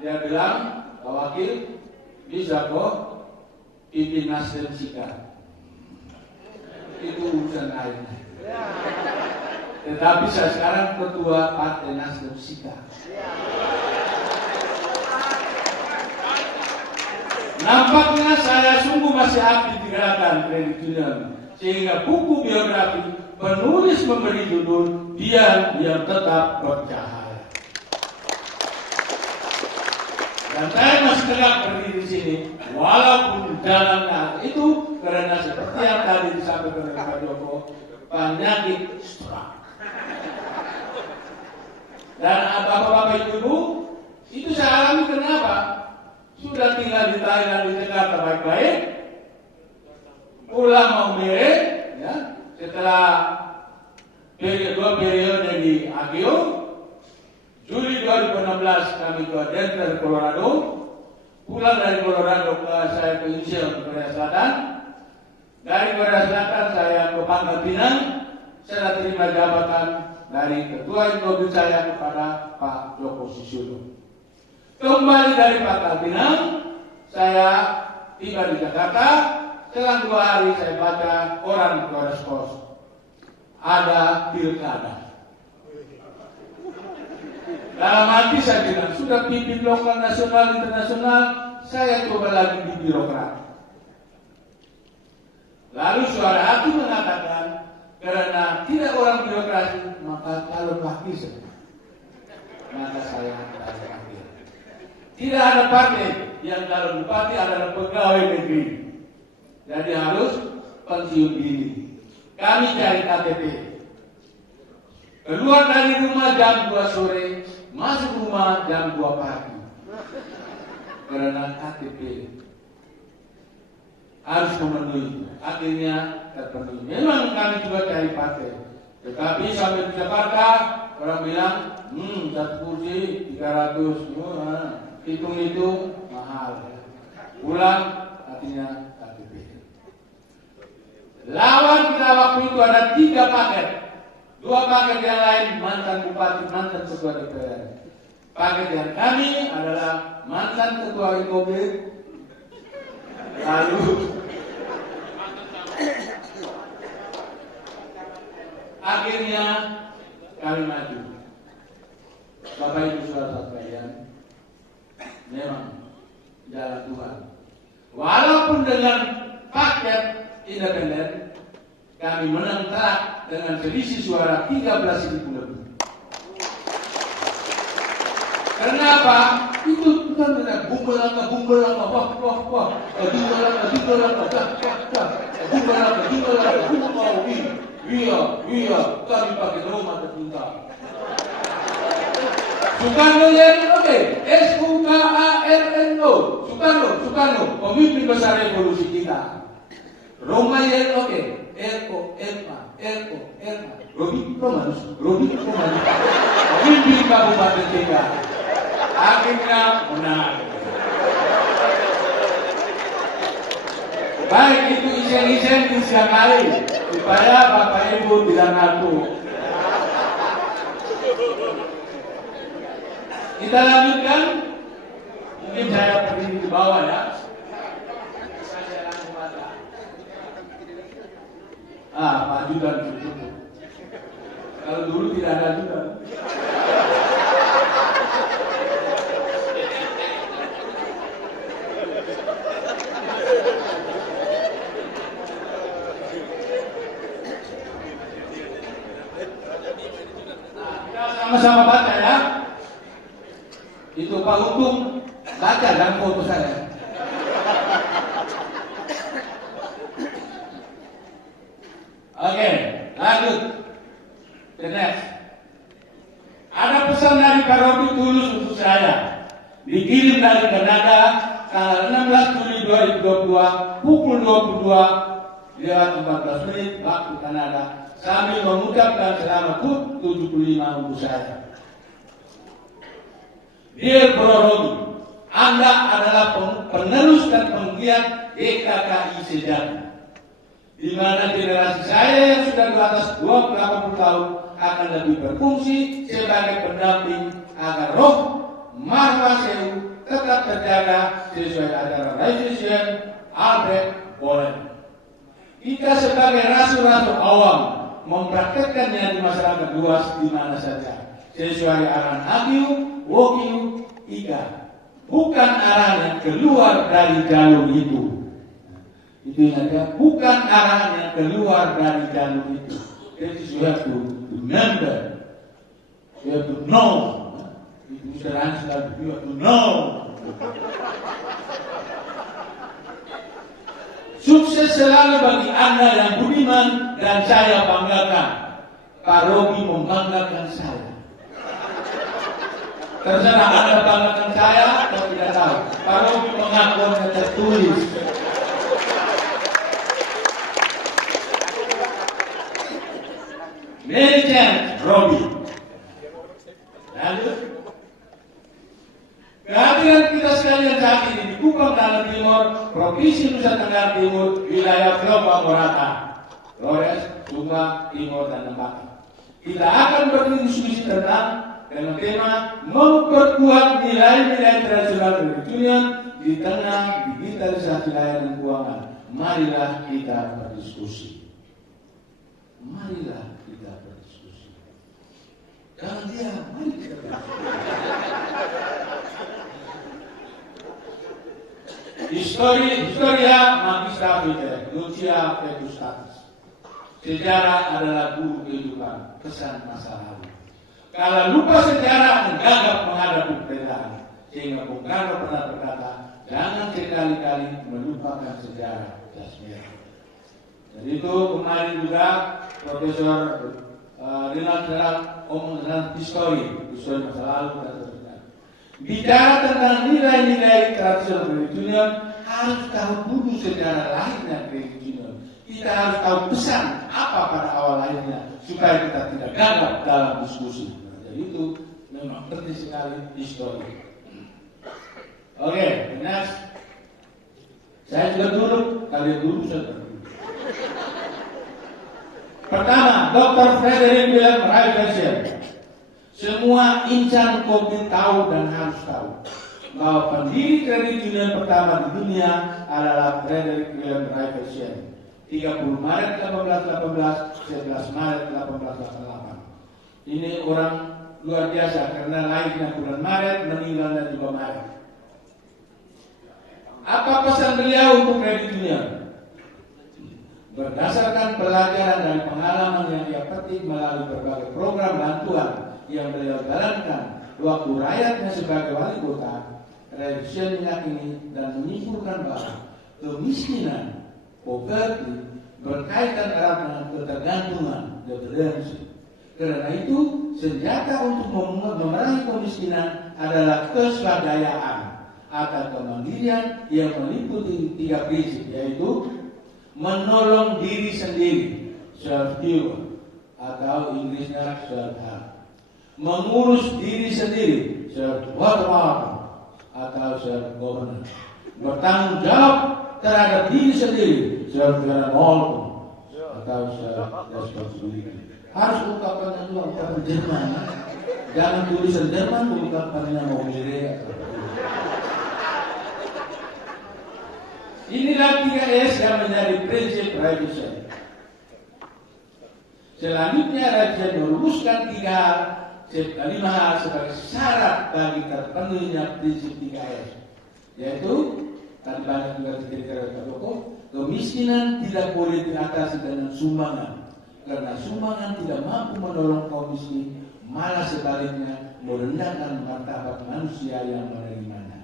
dia bilang Pak Wakil bisa kok pimpin Nasdem Sikap. Itu urusan lain. Tetapi saya sekarang ketua Partai Nasdem Sikap. Nampaknya saya sungguh masih aktif di gerakan kredit union, sehingga buku biografi penulis memberi judul Dia yang Tetap Bercahaya. Dan saya masih tegak berdiri di sini, walaupun dalam hal itu karena seperti yang tadi disampaikan oleh Pak Joko, penyakit stroke. Dan bapak-bapak ibu-ibu, itu saya alami kenapa? Sudah tinggal di Thailand, di Jakarta baik-baik, pulang mau mere, ya, setelah 2 periode di Agio, Juli 2016 kami ke Denver, Colorado, pulang dari Colorado saya ke Incheon, Korea Selatan, dari Korea Selatan saya ke Pangkal Pinang, saya terima jabatan dari Ketua Incognito saya kepada Pak Joko Susilo. Kembali dari Pangkal Pinang, saya tiba di Jakarta. Selang 2 hari saya baca koran Korespos. Ada pilkada. Dalam hati saya bilang, sudah pimpin lokal, nasional, internasional, saya coba lagi di birokrat. Lalu suara hati mengatakan, karena tidak orang birokrasi, maka calon wakil saja. Maka saya calon wakil. Tidak ada partai yang calon bupati adalah pegawai negeri. Jadi harus pensiun dini. Kami cari KTP. Keluar dari rumah jam 2 sore, masuk rumah jam 2 pagi. Karena KTP harus memenuhi. Akhirnya terpenuhi. Memang kami juga cari partai. Tetapi sampai di Jakarta, orang bilang, 1 kursi 300. Hitung-hitung mahal. Pulang artinya KTP. Lawan kita waktu itu ada 3 paket. 2 paket yang lain mantan bupati, mantan ketua DPR. Paket yang kami adalah mantan ketua Incognito. Lalu akhirnya kami maju. Bapak Ibu saudara sekalian, memang jalan Tuhan. Walaupun dengan paket independen, kami menang telak dengan selisih suara 13.000 lebih. Kenapa? Itu bukan benar. Bumbelanga, Iya, kami pakai rumah tertinggal. Soekarno yang oke, SUKARNO, Soekarno, pemimpin besar revolusi kita. Roma yang oke, Erma, Robi Romanus, pemimpin kabupaten kita. Akhirnya menang. Baik itu isen-isen di siang hari, supaya Bapak Ibu tidak ngantuk. Kita lanjutkan. Mungkin saya berdiri di bawah ya. Pak Ajudan. Kalau dulu tidak ada ajudan. Kita sama-sama baca ya. Itu Pak Untung baca dan foto saya. Oke, lanjut. The next. Ada pesan dari Pak Robi Tulus untuk saya. Dikirim dari Kanada tanggal 16 Juli 2022 pukul 22:14 waktu Kanada sambil mengucapkan selamat HUT 75 untuk saya. Dear Bro Robi, Anda adalah penerus dan penggiat GKKI sejati, di mana generasi saya yang sudah di atas 80 tahun akan lebih berfungsi sebagai pendamping agar roh marwah sewu tetap terjaga sesuai ajaran Raisusen Albert Bolen. Kita sebagai rasul-rasul awam mempraktekkannya di masyarakat luas di mana saja, sesuai arahan Abiu, Wokiu, Ika. Bukan arahan yang keluar dari jalur itu. Itu saja, bukan arahan yang keluar dari jalur itu. Jadi you have to remember, you have to know. Itu Mr. Ansel, you have to know. Sukses selalu bagi Anda yang budiman dan saya banggakan. Pak Robi membanggakan saya. Terserah Anda banggakan saya atau tidak tahu. Pak Robi pengakuannya tertulis. Many thanks, Robi. Lanjut. Kehadiran kita sekalian saat ini di Kupang Dalam Timur, Provinsi Nusa Tenggara Timur, wilayah Flopa Morata, Flores, Sumba, Timur, dan Lembata. Kita akan berdiskusi tentang dengan tema memperkuat nilai-nilai tradisional Union di tengah digitalisasi layanan keuangan. Marilah kita berdiskusi. Marilah kita berdiskusi. Jangan diam, mari kita berdiskusi. Historia Magistra Vitae, Lucia Vetustatis. Sejarah adalah guru kehidupan, kesan masa lalu. Kalau lupa sejarah, menganggap menghadapi perbedaan. Sehingga Bung Karno pernah berkata, jangan sekali-kali melupakan sejarah jasmani. Dan itu kemarin juga Profesor Rinald Serang omong tentang histori masa lalu dan seterusnya. Bicara tentang nilai-nilai tradisional Credit Union, harus tahu dulu sejarah lahirnya Credit Union. Kita harus tahu pesan apa pada awal lahirnya, supaya kita tidak gagal dalam diskusi. Jadi itu memang penting sekali histori. Oke, next. Saya juga duduk, kalian dulu saya berduduk. Pertama, Dr. Frederick William Raiffeisen. Semua insan kopi tahu dan harus tahu bahwa pendiri Credit Union pertama di dunia adalah Frederick William Raiffeisen. 30 Maret 1818, 11 Maret 1888. Ini orang luar biasa karena lahirnya bulan Maret, meninggalnya juga Maret. Apa pesan beliau untuk Credit Union? Berdasarkan pelajaran dan pengalaman yang dia petik melalui berbagai program bantuan yang beliau jalankan waktu rakyatnya sebagai wali kota, Raiffeisen meyakini dan menyimpulkan bahwa kemiskinan, poverty, berkaitan erat dengan ketergantungan, dependensi. Karena itu, senjata untuk memerangi kemiskinan adalah keswadayaan atau kemandirian yang meliputi 3 prinsip, yaitu menolong diri sendiri, self-care, atau Inggrisnya self-help. Mengurus diri sendiri, self-government, atau self-governance. Bertanggung jawab terhadap diri sendiri, self-government, atau self-responsibility. Harus ungkapannya juga ungkapan Jerman. Jangan tulisan Jerman, ungkapannya mobilnya. Inilah 3S yang menjadi prinsip Revisi. Selanjutnya Revisi merumuskan 5 hal sebagai syarat bagi terpenuhinya prinsip 3S, yaitu tadi banyak juga diceritakan oleh Pak Joko, kemiskinan tidak boleh diatasi dengan sumbangan, karena sumbangan tidak mampu menolong kaum miskin, malah sebaliknya merendahkan martabat manusia yang menerimanya.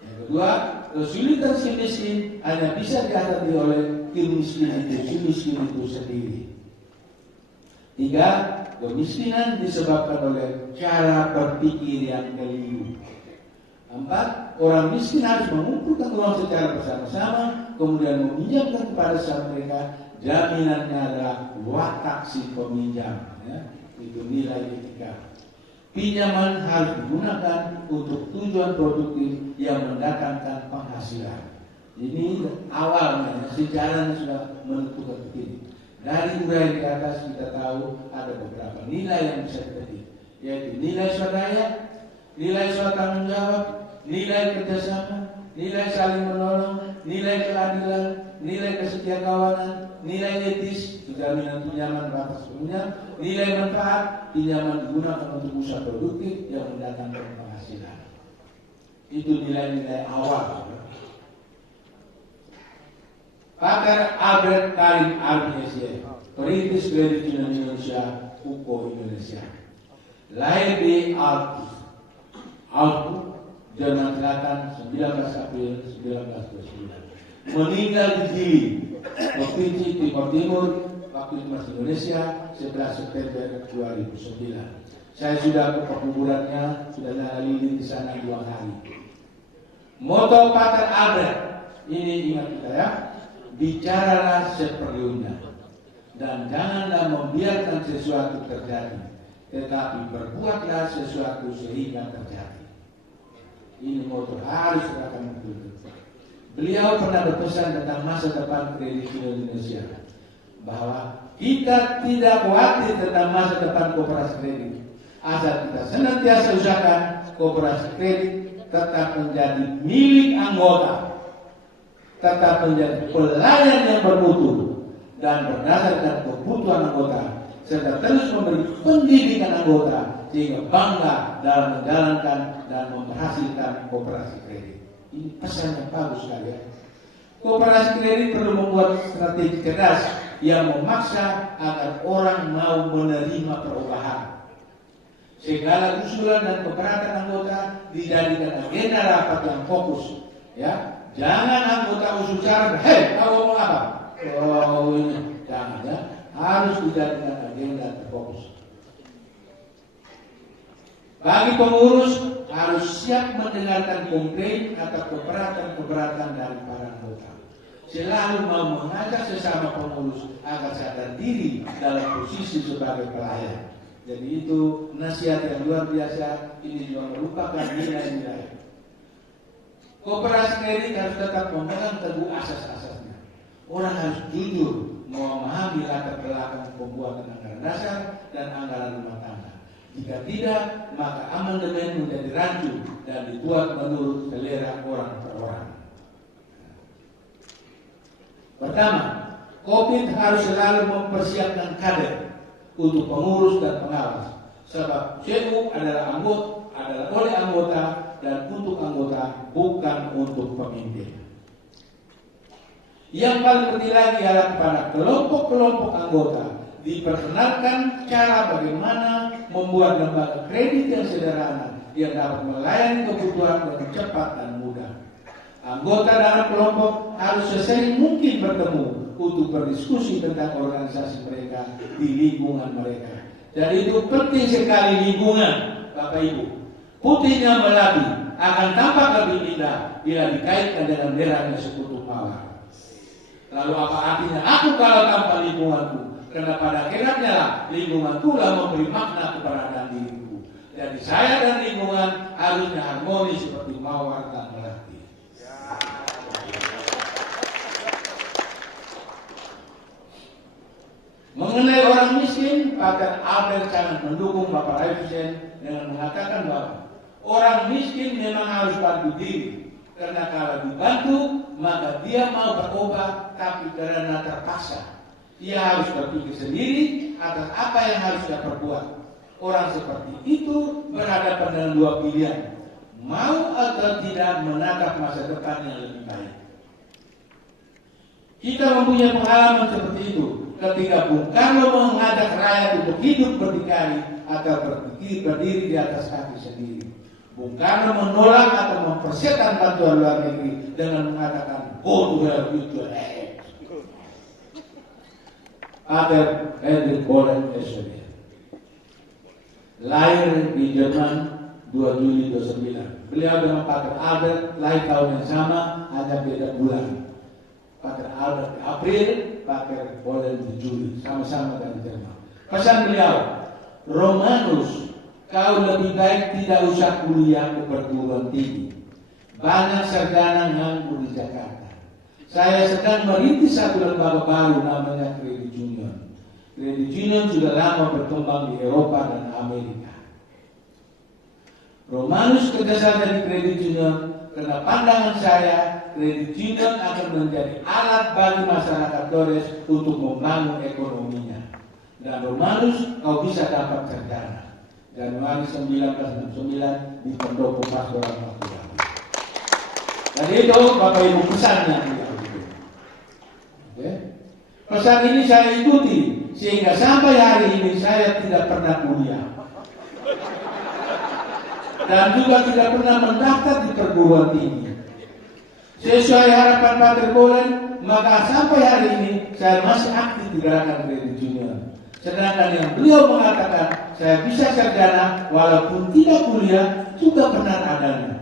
Yang kedua, kesulitan si miskin hanya bisa dihadapi oleh si miskin itu sendiri. 3, kemiskinan disebabkan oleh cara berpikir yang keliru. 4, orang miskin harus mengumpulkan uang secara bersama-sama, kemudian meminjamkan kepada sesama mereka. Jaminannya adalah watak si peminjam, ya. Itu nilai etika. Pinjaman harus digunakan untuk tujuan produktif yang mendatangkan penghasilan. Ini awalnya, sejarahnya sudah menentukan begini. Dari uraian di atas kita tahu ada beberapa nilai yang bisa dipetik, yaitu nilai swadaya, nilai tanggung jawab, nilai kerjasama, nilai saling menolong, nilai keadilan, nilai kesetiakawanan, nilai etis, jaminan pinjaman batas sebelumnya, nilai manfaat, pinjaman digunakan untuk usaha produktif yang mendatangkan penghasilan. Itu nilai-nilai awal. Pakar Albert Karim Arbiesi, Perintis Kredit Union Indonesia, UKO Indonesia. Lahir di Augsburg, Jerman Selatan, 19 April 1929. Meninggal di Dili, Provinsi Timur Timur, waktu itu masih Indonesia, 11 September 2009. Saya sudah ke penguburannya, sudah lilin di sana 2 hari. Moto Pakar Albert, ini ingat kita ya. Bicaralah seperlunya dan janganlah membiarkan sesuatu terjadi, tetapi berbuatlah sesuatu sehingga terjadi. Ini moto harus akan betul-betul. Beliau pernah berpesan tentang masa depan kredit Indonesia, bahwa kita tidak khawatir tentang masa depan koperasi kredit, asal kita senantiasa usahakan koperasi kredit tetap menjadi milik anggota, tetap menjadi pelayan yang bermutu dan berdasarkan kebutuhan anggota, serta terus memberi pendidikan anggota sehingga bangga dalam menjalankan dan memberhasilkan koperasi kredit. Ini pesan yang bagus sekali ya. Koperasi kredit perlu membuat strategi cerdas yang memaksa agar orang mau menerima perubahan. Segala usulan dan keberatan anggota dijadikan agenda rapat yang fokus, ya. Jangan anggota usul cara, hei, kau ngomong apa? Oh ini, jangan ya. Harus dijadikan agenda terfokus. Bagi pengurus harus siap mendengarkan komplain atau keberatan dari para anggota. Selalu mau mengajak sesama pengurus agar sadar diri dalam posisi sebagai pelayan. Jadi itu nasihat yang luar biasa. Ini juga merupakan nilai-nilai. Koperasi kredit harus tetap memegang teguh asas-asasnya. Orang harus jujur memahami latar belakang pembuatan anggaran dasar dan anggaran rumah tangga. Jika tidak, maka amandemen menjadi rancu dan dibuat menurut selera orang per orang. Pertama, Kopit harus selalu mempersiapkan kader untuk pengurus dan pengawas. Sebab CU adalah oleh anggota dan untuk anggota, bukan untuk pemimpin. Yang paling penting lagi adalah kepada kelompok-kelompok anggota diperkenalkan cara bagaimana membuat lembaga kredit yang sederhana yang dapat melayani kebutuhan dengan cepat dan mudah. Anggota dalam kelompok harus sesering mungkin bertemu untuk berdiskusi tentang organisasi mereka di lingkungan mereka. Jadi itu penting sekali lingkungan, Bapak Ibu. Putihnya Melabi akan tampak lebih indah bila dikaitkan dengan merahnya sekutu mawar. Lalu apa artinya aku kalau tanpa lingkunganku? Karena pada akhirnya lah lingkunganku lah memberi makna keberadaan diriku. Jadi saya dan lingkungan harusnya harmonis seperti mawar dan melati. Mengenai orang miskin, Pater Albert sangat mendukung Bapak Raifsen dengan mengatakan bahwa orang miskin memang harus bantu diri. Karena kalau dibantu, maka dia mau berubah, tapi karena terpaksa. Ia harus berpikir sendiri atas apa yang harus dia perbuat. Orang seperti itu berhadapan dengan dua pilihan. Mau atau tidak menatap masa depan yang lebih baik. Kita mempunyai pengalaman seperti itu. Ketika Bung Karno mengajak rakyat untuk hidup berdikari atau berdiri di atas kaki sendiri. Bung Karno menolak atau mempersiapkan bantuan luar negeri dengan mengatakan go to hell with your head. Pater Hendrik Bollen SWB lahir di Jerman 2 Juli 29. Beliau dengan Pater Albert lahir tahun yang sama, hanya beda bulan. Pater Albert di April, Pater Bollen di Juli, sama-sama dari Jerman. Pesan beliau, Romanus, kau lebih baik tidak usah kuliah ke perguruan tinggi. Banyak sarjana nganggur di Jakarta. Saya sedang merintis satu lembaga baru namanya Credit Union. Credit Union sudah lama berkembang di Eropa dan Amerika. Romanus kerja saja di Credit Union karena pandangan saya Credit Union akan menjadi alat bagi masyarakat Flores untuk membangun ekonominya. Dan Romanus kau bisa dapat sarjana. Januari 1969 di Pendopo Pastoral Madura. Dan itu Bapak Ibu pesannya. Okay. Pesan ini saya ikuti sehingga sampai hari ini saya tidak pernah kuliah. Dan juga tidak pernah mendaftar di perguruan tinggi. Sesuai harapan Pater Bollen, maka sampai hari ini saya masih aktif di gerakan Credit Union. Sedangkan yang beliau mengatakan saya bisa sarjana walaupun tidak kuliah juga benar adanya.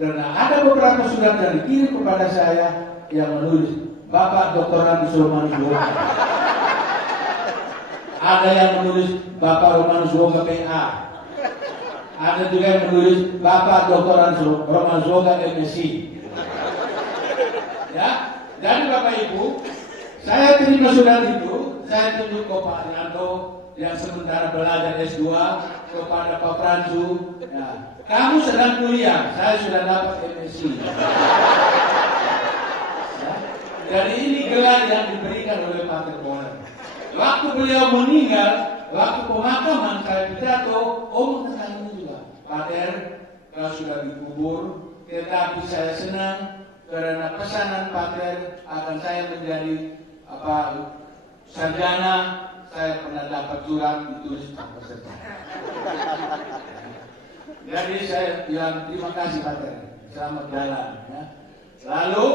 Karena ada beberapa surat yang dikirim kepada saya yang menulis Bapak Doktoran Romanus Wongga. Ada yang menulis Bapak Romanus Wongga PA. Ada juga yang menulis Bapak Doktoran Romanus Wongga MSc. Ya, dan Bapak Ibu, saya terima surat itu, saya tunjuk ke Pak Arianto yang sementara belajar S2, kepada Pak Fransu. Ya, kamu sedang kuliah, saya sudah dapat MSc. Ya, jadi ini gelar yang diberikan oleh Pater Bollen. Waktu beliau meninggal, waktu pemakaman saya pidato, tentang ini juga. Pater, kalau sudah dikubur, tetapi saya senang karena pesanan Pater akan saya menjadi sarjana. Saya pernah dapat surat ditulis tanpa sarjana. Jadi saya bilang terima kasih Pater, selamat jalan. Ya. Lalu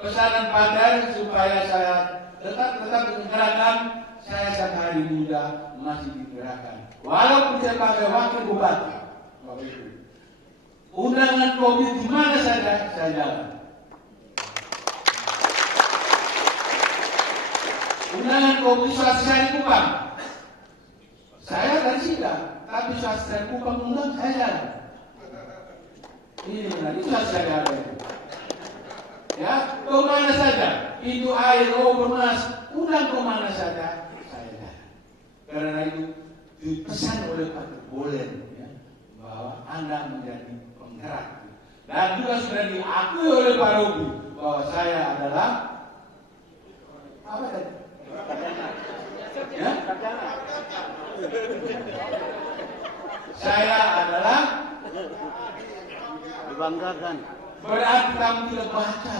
pesanan Pater supaya saya tetap digerakkan, saya sampai hari ini juga masih digerakkan. Walaupun saya pakai wakil bupati, undangan COVID di mana saja saya jalan. Undangan COVID swasta di Kupang, saya dari Sidang, tapi swasta di Kupang undang saya jalan. Ini benar, itu swasta ada. Ya, kemana saja, itu air, bermas, undang kemana saja, saya jalan. Karena itu dipesan oleh Pater Bollen, ya, bahwa Anda menjadi penggerak. Dan juga sudah diakui oleh Pak Robi bahwa saya adalah apa tadi? Ya? Saya adalah dibanggakan. Berarti kamu tidak baca.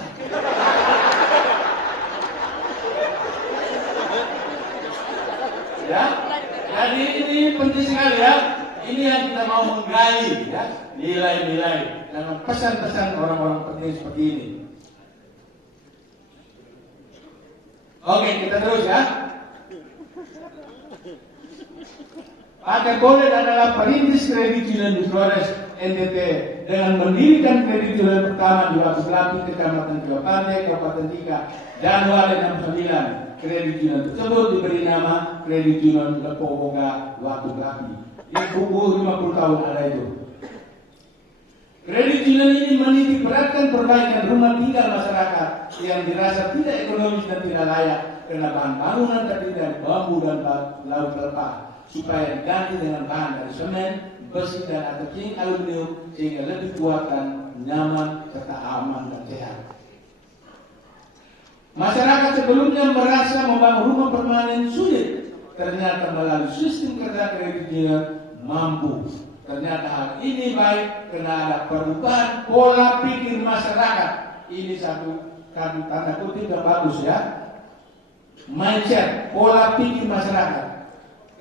Ya, jadi ini penting sekali ya. Ini yang kita mau menggali ya, nilai-nilai dan pesan-pesan orang-orang penting seperti ini. Oke, kita terus ya. Partai Bolen adalah perintis kredit union di Flores NTT dengan mendirikan kredit union pertama di Waktu Kelapi, Kecamatan Jawapante, Kabupaten Tika, Januari 69. Kredit union tersebut diberi nama Kredit Union Lepoboga Waktu Kelapi. Di buku 50 tahun ada itu. Kredit union ini menitik beratkan perbaikan rumah tinggal masyarakat yang dirasa tidak ekonomis dan tidak layak karena bahan bangunan terdiri dari bambu dan laut lepas, supaya diganti dengan bahan dari semen, besi dan atau zinc aluminium sehingga lebih kuat dan nyaman serta aman dan sehat. Masyarakat sebelumnya merasa membangun rumah permanen sulit, ternyata melalui sistem kerja kredit union mampu. Ternyata hal ini baik karena ada perubahan pola pikir masyarakat. Ini satu tanda kutip yang bagus ya. Mindset, pola pikir masyarakat.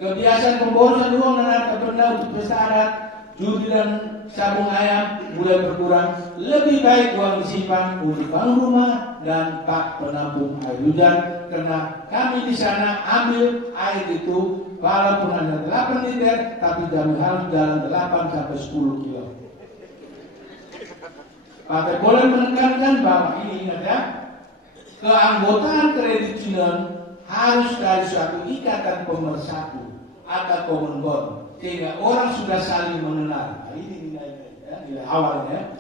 Kebiasaan pemborosan uang dan harta benda untuk pesta adat, judi dan sabung ayam mulai berkurang. Lebih baik uang disimpan untuk bangun rumah dan bak penampung air hujan. Karena kami di sana ambil air itu walaupun hanya 8 liter, tapi kami harus jalan 8 sampai 10 kilo. Partai Bolen menekankan bahwa ini ingat ya, keanggotaan kredit union harus dari suatu ikatan pemersatu atau common bond, sehingga orang sudah saling mengenal. Nah, ini nilai awalnya.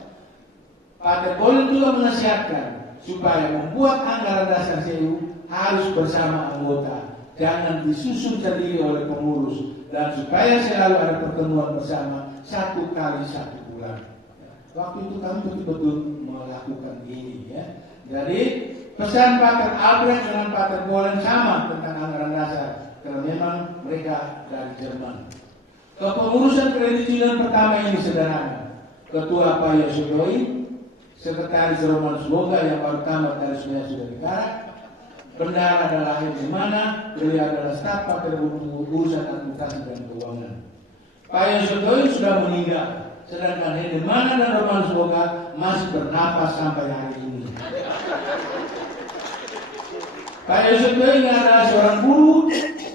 Partai Bolen juga menasihatkan supaya membuat anggaran dasar CU harus bersama anggota, jangan disusun sendiri oleh pengurus, dan supaya selalu ada pertemuan bersama 1 kali 1 bulan. Waktu itu kami betul-betul melakukan ini ya. Jadi pesan Pater Albrecht dengan Pater Bolen sama tentang anggaran dasar, karena memang mereka dari Jerman. Kepengurusan kredit union pertama ini sederhana. Ketua Pak Yosudoi, Sekretaris Roman Suboga yang baru tamat dari Sungai sudah dikarat. Bendahara adalah Hedimana, beliau adalah staf Pater urusan administrasi dan keuangan. Pak Yosudoi sudah meninggal, sedangkan Hedimana dan Roman Suboga masih bernapas sampai hari ini. Pak Yosudoi adalah seorang guru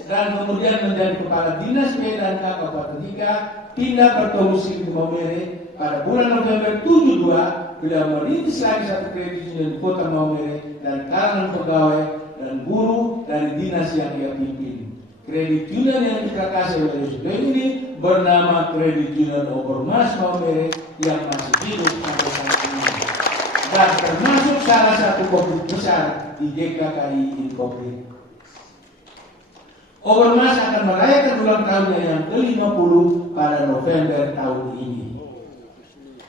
dan kemudian menjadi kepala dinas PDK Kabupaten Tika, pindah berdomisili di Maumere. Pada bulan November 72, beliau merintis lagi satu kredit union di Kota Maumere dan kalangan pegawai dan guru dari dinas yang ia pimpin. Kredit union yang dikasih oleh Yosudoi ini bernama Kredit Union Obermas Maumere yang masih hidup sampai saat ini. Dan termasuk salah satu konflik besar di GKKI Incorporated. Obermas akan merayakan ulang tahunnya yang ke-50 pada November tahun ini.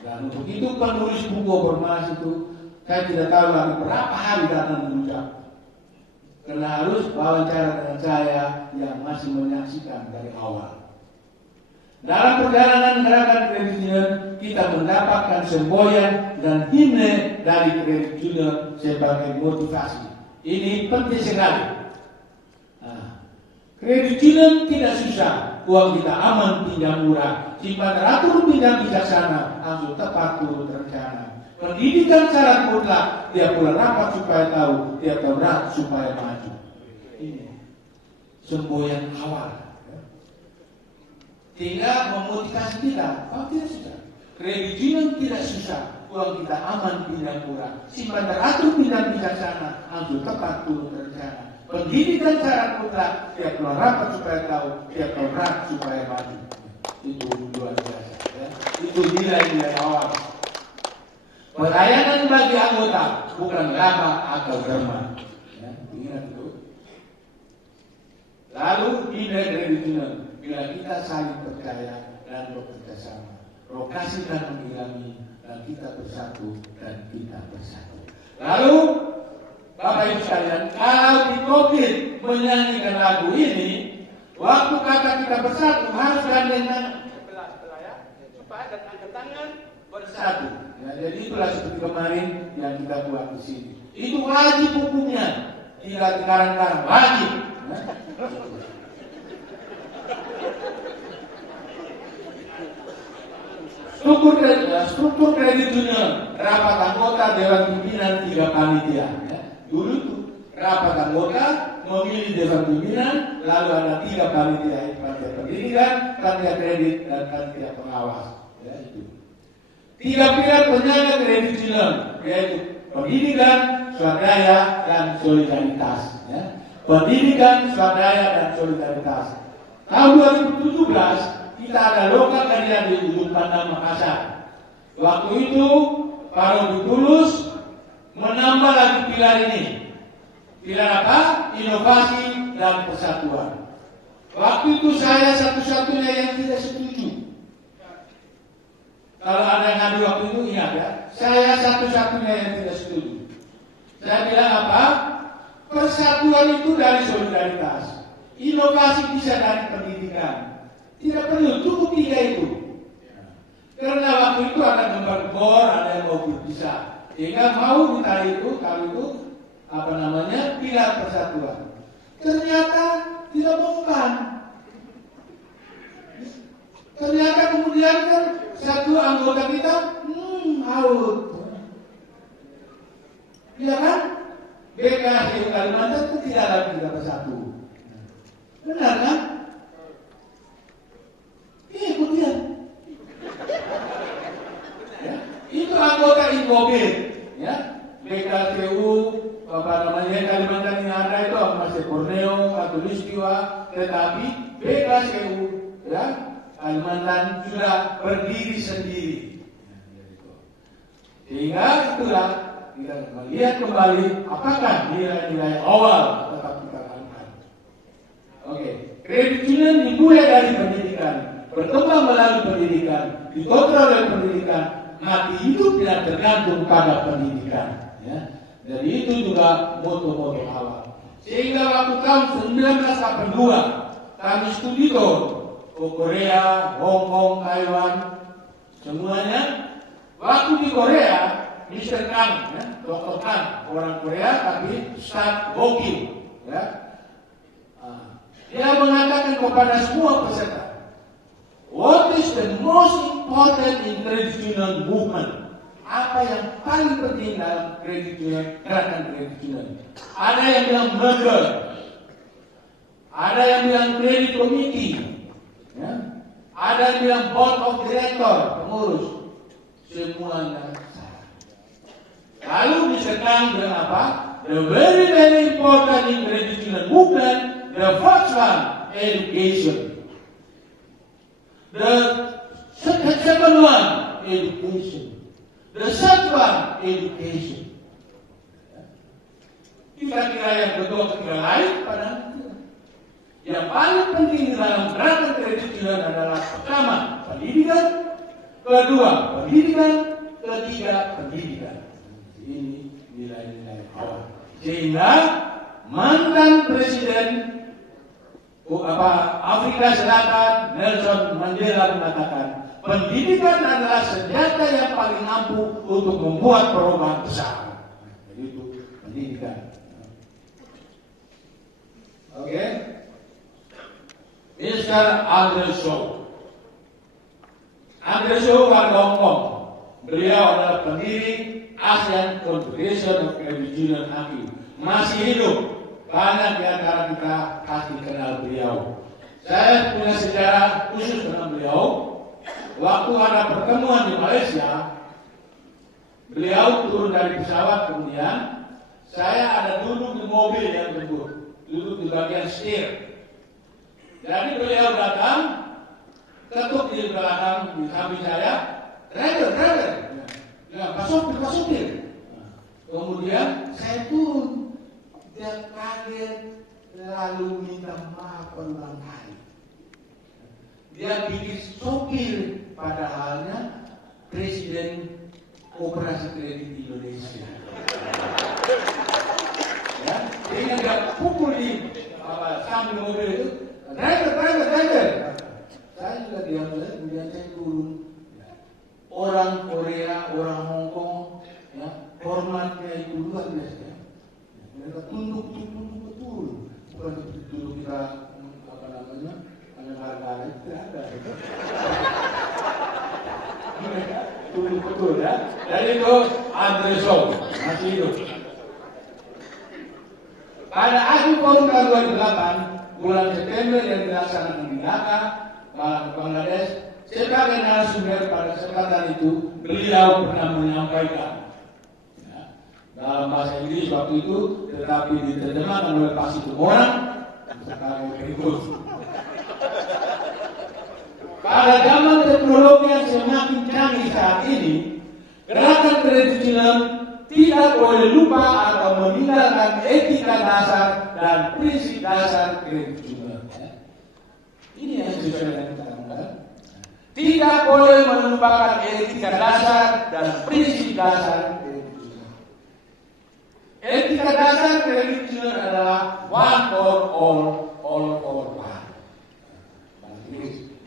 Dan untuk itu penulis buku Obermas itu, saya tidak tahu lagi berapa hari datang mengucap. Karena harus wawancara dengan saya yang masih menyaksikan dari awal. Dalam perjalanan gerakan kredit union, kita mendapatkan semboyan dan himne dari kredit union sebagai motivasi. Ini penting sekali. Kredit union tidak susah, uang kita aman, pinjam murah, simpan teratur, pinjam bijaksana, langsung tepat turut rencana. Pendidikan syarat mutlak, tiap bulan rapat supaya tahu, tiap tahun rapat supaya maju. Ini semboyan awal. Tinggal memotivasi kita, tidak susah. Kredit union tidak susah, uang kita aman, pinjam murah, simpan teratur, pinjam bijaksana, langsung tepat turut rencana. Pendidikan syarat mutlak, tiap bulan rapat supaya tahu, tiap tahun rapat supaya maju. Itu luar biasa. Ya. Itu nilai-nilai awal. Pelayanan bagi anggota, bukan laba atau derma. Ya, ingat itu. Lalu nilai kredit union, bila kita saling percaya dan bekerja sama, lokasi dan mengilami, dan kita bersatu dan kita bersatu. Lalu Bapak Ibu sekalian, kalau di COVID menyanyikan lagu ini, waktu kata kita bersatu harus gandeng tangan, supaya angkat tangan bersatu. Ya, jadi itulah seperti kemarin yang kita buat di sini. Itu wajib hukumnya, tidak dikarang-karang, wajib. Ya. Struktur kredit union, rapat anggota, dewan pimpinan, 3 panitia. Ya. Dulu itu rapat anggota, memilih dewan pimpinan, lalu ada 3 panitia pendidikan, panitia kredit, dan panitia pengawas. Ya, itu. 3 pilar penyangga kredit union, yaitu pendidikan, swadaya, dan solidaritas. Ya. Pendidikan, swadaya, dan solidaritas. Tahun 2017 kita ada lokal kajian di Ujung Pandang Makassar. Waktu itu Pak Robi Tulus menambah lagi pilar ini. Pilar apa? Inovasi dan persatuan. Waktu itu saya satu-satunya yang tidak setuju. Kalau ada yang ngadu waktu itu ingat ya, saya satu-satunya yang tidak setuju. Saya bilang apa? Persatuan itu dari solidaritas. Inovasi bisa dari pendidikan. Tidak perlu, cukup 3 itu. Karena waktu itu ada gambar bor, ada yang mau bisa. Sehingga mau ditarik itu, kalau itu apa namanya, pilar persatuan. Ternyata tidak bukan. Ternyata kemudian kan satu anggota kita out. Iya kan? BKSDU Kalimantan itu tidak lagi kita bersatu. Benar kan? Iya, kemudian. Ya, itu anggota Inmobil, ya. BKSDU apa namanya Kalimantan yang ada itu masih Borneo atau Listiwa, tetapi BKSDU ya Kalimantan sudah berdiri sendiri. Sehingga itulah kita melihat kembali apakah nilai-nilai awal tetap kita lakukan. Oke, kredit union dimulai dari pendidikan, berkembang melalui pendidikan, dikontrol oleh pendidikan, mati hidup tidak tergantung pada pendidikan. Ya. Jadi itu juga moto-moto awal. Sehingga waktu tahun 1982 kami studi tour ke Korea, Hong Kong, Taiwan, semuanya. Waktu di Korea, Mr. Kang, ya, Dr. Kang, orang Korea tapi start walking, ya. Dia mengatakan kepada semua peserta, what is the most important in credit union movement? Apa yang paling penting dalam credit union, gerakan credit union? Ada yang bilang member, ada yang bilang credit committee, ya. Ada yang bilang board of director, pengurus. Semuanya salah. Lalu misalkan bilang apa? The very very important in credit union movement, the first one, education. The second one, education. The third one, education. Kira-kira yang kedua kira lain pada yang paling penting dalam gerakan kredit union adalah pertama pendidikan, kedua pendidikan, ketiga pendidikan. Ini nilai-nilai awal. Sehingga mantan presiden Afrika Selatan Nelson Mandela mengatakan pendidikan adalah senjata yang paling ampuh untuk membuat perubahan besar. Jadi itu pendidikan. Oke. Mr. Andre Shaw. Andre Shaw warga Hong Kong. Beliau adalah pendiri ASEAN Confederation of Credit Union ACI. Masih hidup. Banyak di antara kita kasih kenal beliau. Saya punya sejarah khusus dengan beliau. Waktu ada pertemuan di Malaysia, beliau turun dari pesawat, kemudian saya ada duduk di mobil yang duduk di bagian setir. Jadi beliau datang, ketuk di belakang di samping saya, driver. Ya, Pak Sopir. Kemudian saya turun, dia kaget, lalu minta maaf berulang kali. Dia bikin sopir, padahalnya Presiden Koperasi Kredit Indonesia. Ya, dia nggak pukul di samping mobil itu, driver. Saya juga diam saja, kemudian saya turun. Orang Korea, orang Hong Kong, ya, hormatnya itu luar biasa. Mereka tunduk betul, bukan duduk kita harga itu tidak ada. Mereka tunduk betul ya. Jadi itu Andre Shaw masih hidup. Pada akhir forum K28 bulan September yang dilaksanakan di Dhaka, Bangladesh, sebagai narasumber pada kesempatan itu beliau pernah menyampaikan dalam bahasa Inggris waktu itu, tetapi diterjemahkan oleh Pak Situmorang sebagai berikut. Pada zaman teknologi yang semakin canggih saat ini, gerakan kredit union tidak boleh lupa atau meninggalkan etika dasar dan prinsip dasar kredit union. Ini yang sesuai dengan kita ngomongkan. Tidak boleh melupakan etika dasar dan prinsip dasar kredit union. Etika dasar kredit union adalah one for all for one.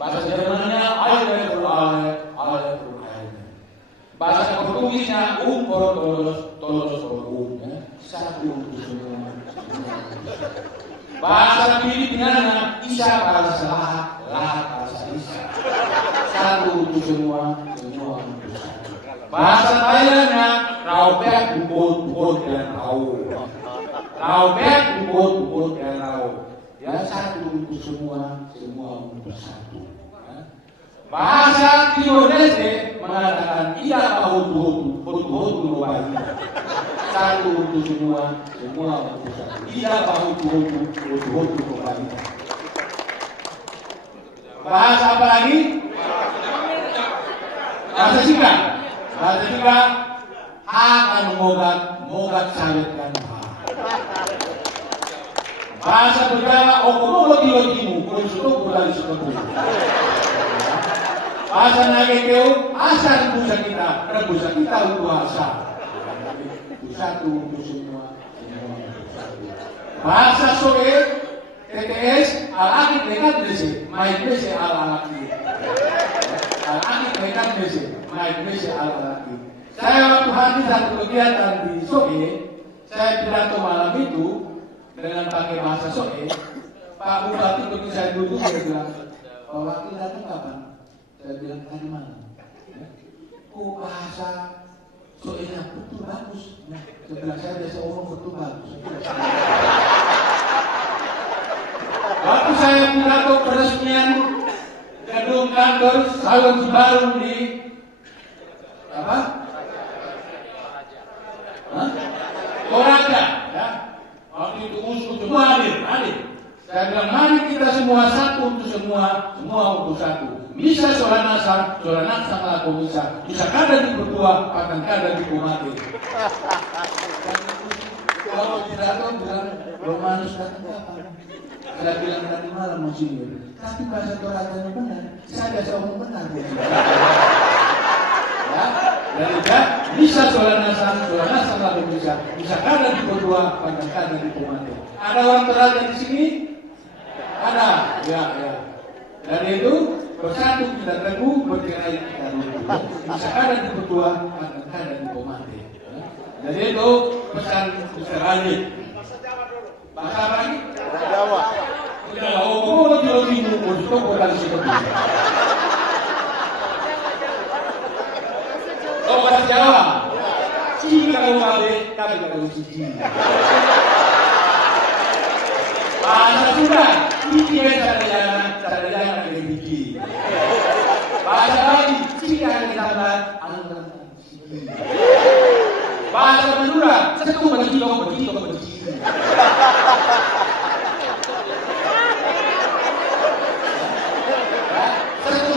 Bahasa Jermannya alle for alle for alle. Bahasa Portugisnya for todos for satu untuk semua. Bahasa Filipinanya isa para sa lahat para sa isa. Satu untuk semua untuk satu. Bahasa Thailandnya raupek bukut dan rau. Raupek bukut dan rau. Ya, satu untuk semua untuk satu. Bahasa Timor Leste mengatakan iya bahu hutu bagi. Satu untuk semua untuk satu. Iya bahu hutu bagi. Bahasa apa lagi? Bahasa Sika akan mogat sawitkan. Bahasa Jawa okomo loti-lotimu konsuto bulan sepenuh. Bahasa Nagekeo asal rebusa kita untuk asal. Satu untuk semua untuk satu. Bahasa Soe TTS al-akid dekat desi, main desi al-akid. Al-akid dekat desi, main desi al-akid. Saya waktu hadir satu kegiatan di Soe, saya pidato malam itu dengan pakai bahasa Soe. Pak Bupati ketika saya duduk dia bilang, Pak Wakil datang kapan? Saya bilang tadi malam. Oh bahasa Soe-nya betul bagus. Saya bilang saya biasa omong betul bagus. Waktu saya pidato peresmian gedung kantor Salon Baru di apa? Toraja, ya. Waktu itu usul semua hadir. Saya bilang mari kita semua satu untuk semua untuk satu. Bisa soranasa laku bisa kada di berdua, akan kada di kumati. Kalau tidak tahu bilang Romanus datang kapan? Saya bilang tadi malam monsinyur. Tapi bahasa Torajanya benar. Saya biasa omong benar. Ya, dan juga bisa soranasa laku bisa kada di berdua, akan kada di kumati. Ada orang Toraja di sini? Ada, ya. Dan itu bersatu kita teguh, bercerai kita dulu. Bisa ada di berdua, ada di komando. Jadi itu pesan besar lagi. Bahasa apa lagi? Jawa. Jawa. Oh, loti-lotimu, itu bukan seperti. Oh, bahasa Jawa. Cina kalau cici. Bahasa Sunda, cici jangan dari biji. Bahasa Bali, cici yang ditambah angkat cici. Bahasa Madura, setu begitu. Setu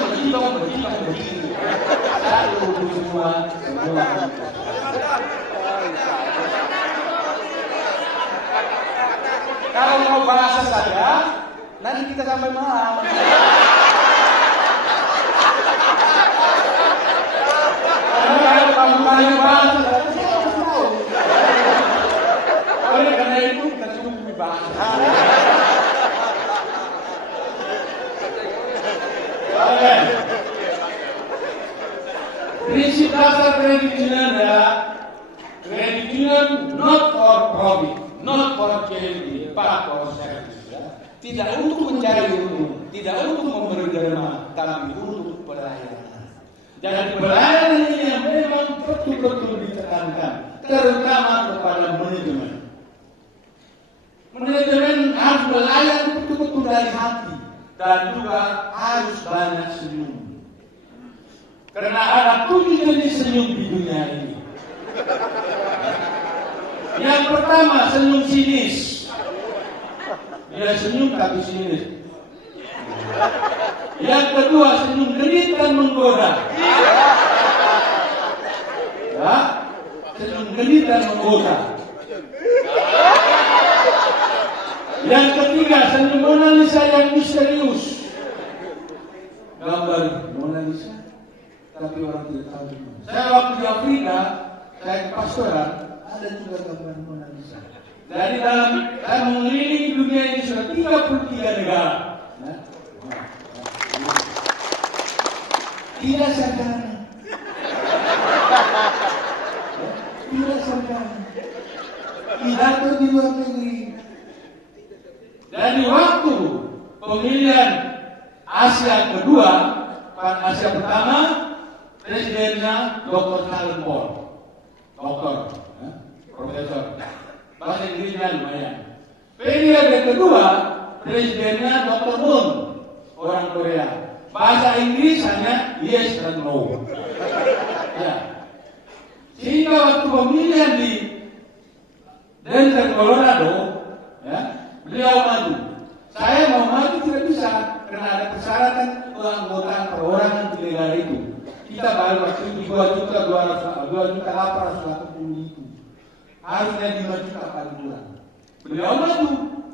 begitu. Satu semua. Kalau mau bahasa saja, nanti kita sampai malam. Karena kalau kamu banyak bahasa, oleh karena itu kita cukup bahasa. Oke. Prinsip dasar kredit union adalah kredit union not for profit, not for charity, but for service. Tidak untuk mencari untung, tidak untuk memberi derma, tapi untuk pelayanan. Dan pelayanan ini yang memang betul-betul ditekankan, terutama kepada manajemen. dari hati dan juga harus banyak senyum. Karena ada 7 jenis senyum di dunia ini. Yang pertama, senyum sinis. Dia senyum tapi sinis. Yang kedua, senyum genit dan menggoda. Ya, senyum genit dan menggoda. Yang ketiga, senyum Mona Lisa yang misterius. Gambar Mona Lisa, tapi orang tidak tahu. Saya waktu di Afrika, saya ke pastoran, ada juga gambar Mona Lisa. Dari dalam, saya mengelilingi dunia ini sudah 33 negara. Nah, tidak sarjana. Tidak sarjana. Pidato di luar negeri. Dan di waktu pemilihan Asia kedua, Asia pertama, presidennya Dr. Alan Paul, dokter, profesor, bahasa Inggrisnya lumayan. Periode kedua, presidennya Dr. Moon, orang Korea. Bahasa Inggris hanya yes dan no. Ya. Sehingga waktu pemilihan di Denver, Colorado, ya, beliau maju. Saya mau maju tidak bisa karena ada persyaratan keanggotaan perorangan di negara itu. Kita baru waktu itu 2.880.000. Harusnya 5 juta paling kurang. Beliau maju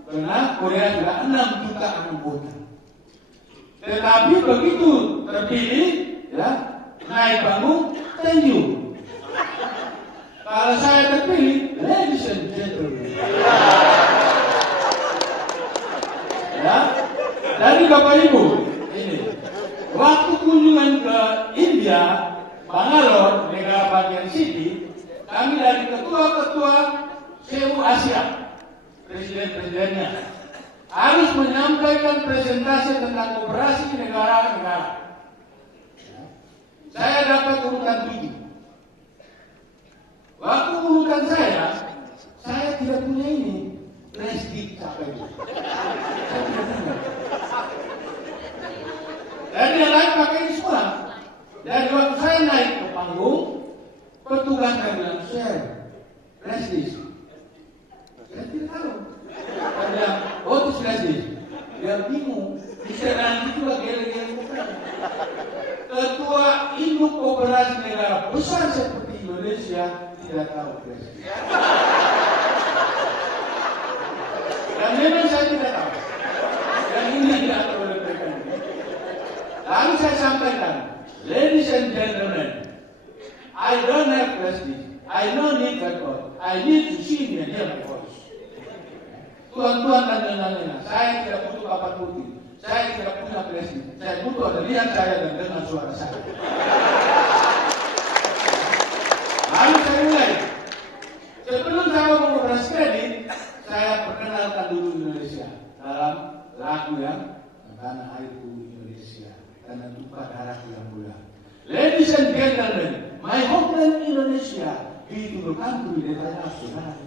karena Korea sudah 6 juta anggota. Tetapi begitu terpilih, ya, naik panggung, thank you. Kalau saya terpilih, ladies and gentlemen. Ya, dari Bapak Ibu, ini waktu kunjungan ke India, Bangalore, negara bagian City, kami dari ketua-ketua CU Asia, presiden-presidennya, harus menyampaikan presentasi tentang kooperasi negara-negara. Saya dapat urutan 7. Waktu urutan saya tidak punya ini. Plastik capek. Saya tidak punya. Dan yang lain pakai ini semua. Dari waktu saya naik ke panggung, petugasnya bilang, "Sir, plastik." Saya tidak tahu. Dia bilang, "Oh, itu plastik." Dia bingung. Bisa nanti juga gele-gele bukan. Ketua induk kooperasi negara besar seperti Indonesia tidak tahu plastik. Dan memang saya tidak tahu. Dan ini tidak tahu oleh mereka. Lalu saya sampaikan, ladies and gentlemen, I don't have plastic. I don't need record. I need to see me and hear my voice. Tuan-tuan dan nyonya-nyonya, saya tidak butuh papan putih. Saya tidak punya plastik. Saya butuh ada lihat saya dan dengar suara saya. Lalu saya mulai. Sebelum saya ngomong operasi kredit, saya perkenalkan dulu Indonesia dalam lagu yang tanah airku Indonesia, tanah tumpah darah yang mulia. Ladies and gentlemen, my homeland Indonesia, beautiful country that I love so much.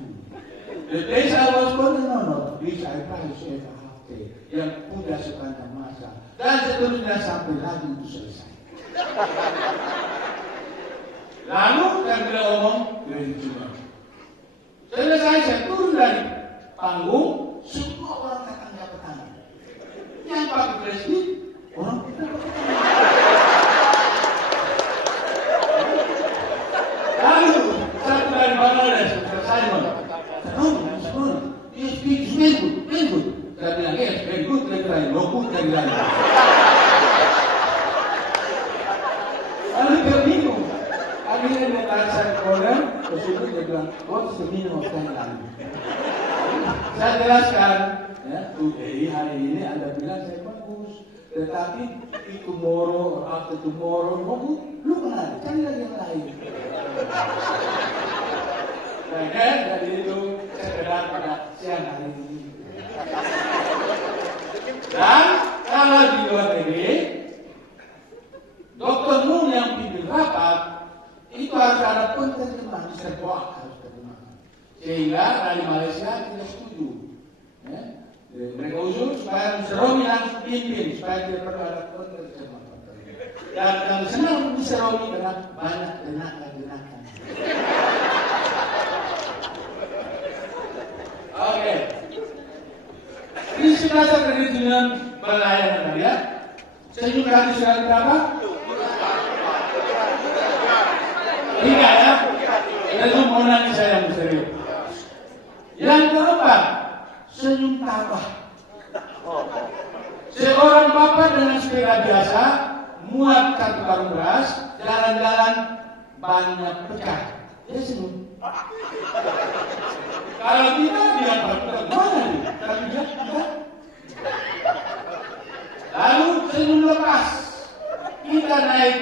The days I was born, no, which I prize ever after, yang punya sepanjang masa, dan seterusnya sampai lagu itu selesai. Lalu saya bilang ngomong, dari cuma. Selesai saya turun dari panggung, semua orang datang petani. Yang pakai plastik, orang kita lalu satu dari Bangladesh, Simon, you speak very good. Saya bilang, yes, very good, no good, lalu dia bingung. Akhirnya dia tanya saya Korea, terus itu dia bilang, what's the meaning of Thailand? Saya jelaskan, ya, today, hari ini Anda bilang saya bagus, tetapi tomorrow or after tomorrow, lu kenal, cari lagi yang lain. Nah, kan, dari itu saya kenal pada siang hari ini. Dan kalau di luar negeri, Dr. Moon yang pimpin rapat, itu harus ada penerjemah, harus terjemah. Sehingga dari Malaysia tidak setuju. Ya. Mereka usul supaya Mr. Romi langsung pimpin supaya tidak perlu ada konteks sama partai. Dan kami senang Mr. Romi karena banyak genakan-genakan. Oke. Prinsip dasar kredit union pelayanan rakyat. Senyum gratis sudah berapa? 3 ya. Senyum monani saya serius. Yang keempat, senyum tabah. Seorang bapak dengan sepeda biasa, muat kartu karung beras, jalan-jalan banyak pecah. Dia senyum. Kalau tidak, dia mana nih? Tapi dia tidak. Lalu senyum lepas. Kita naik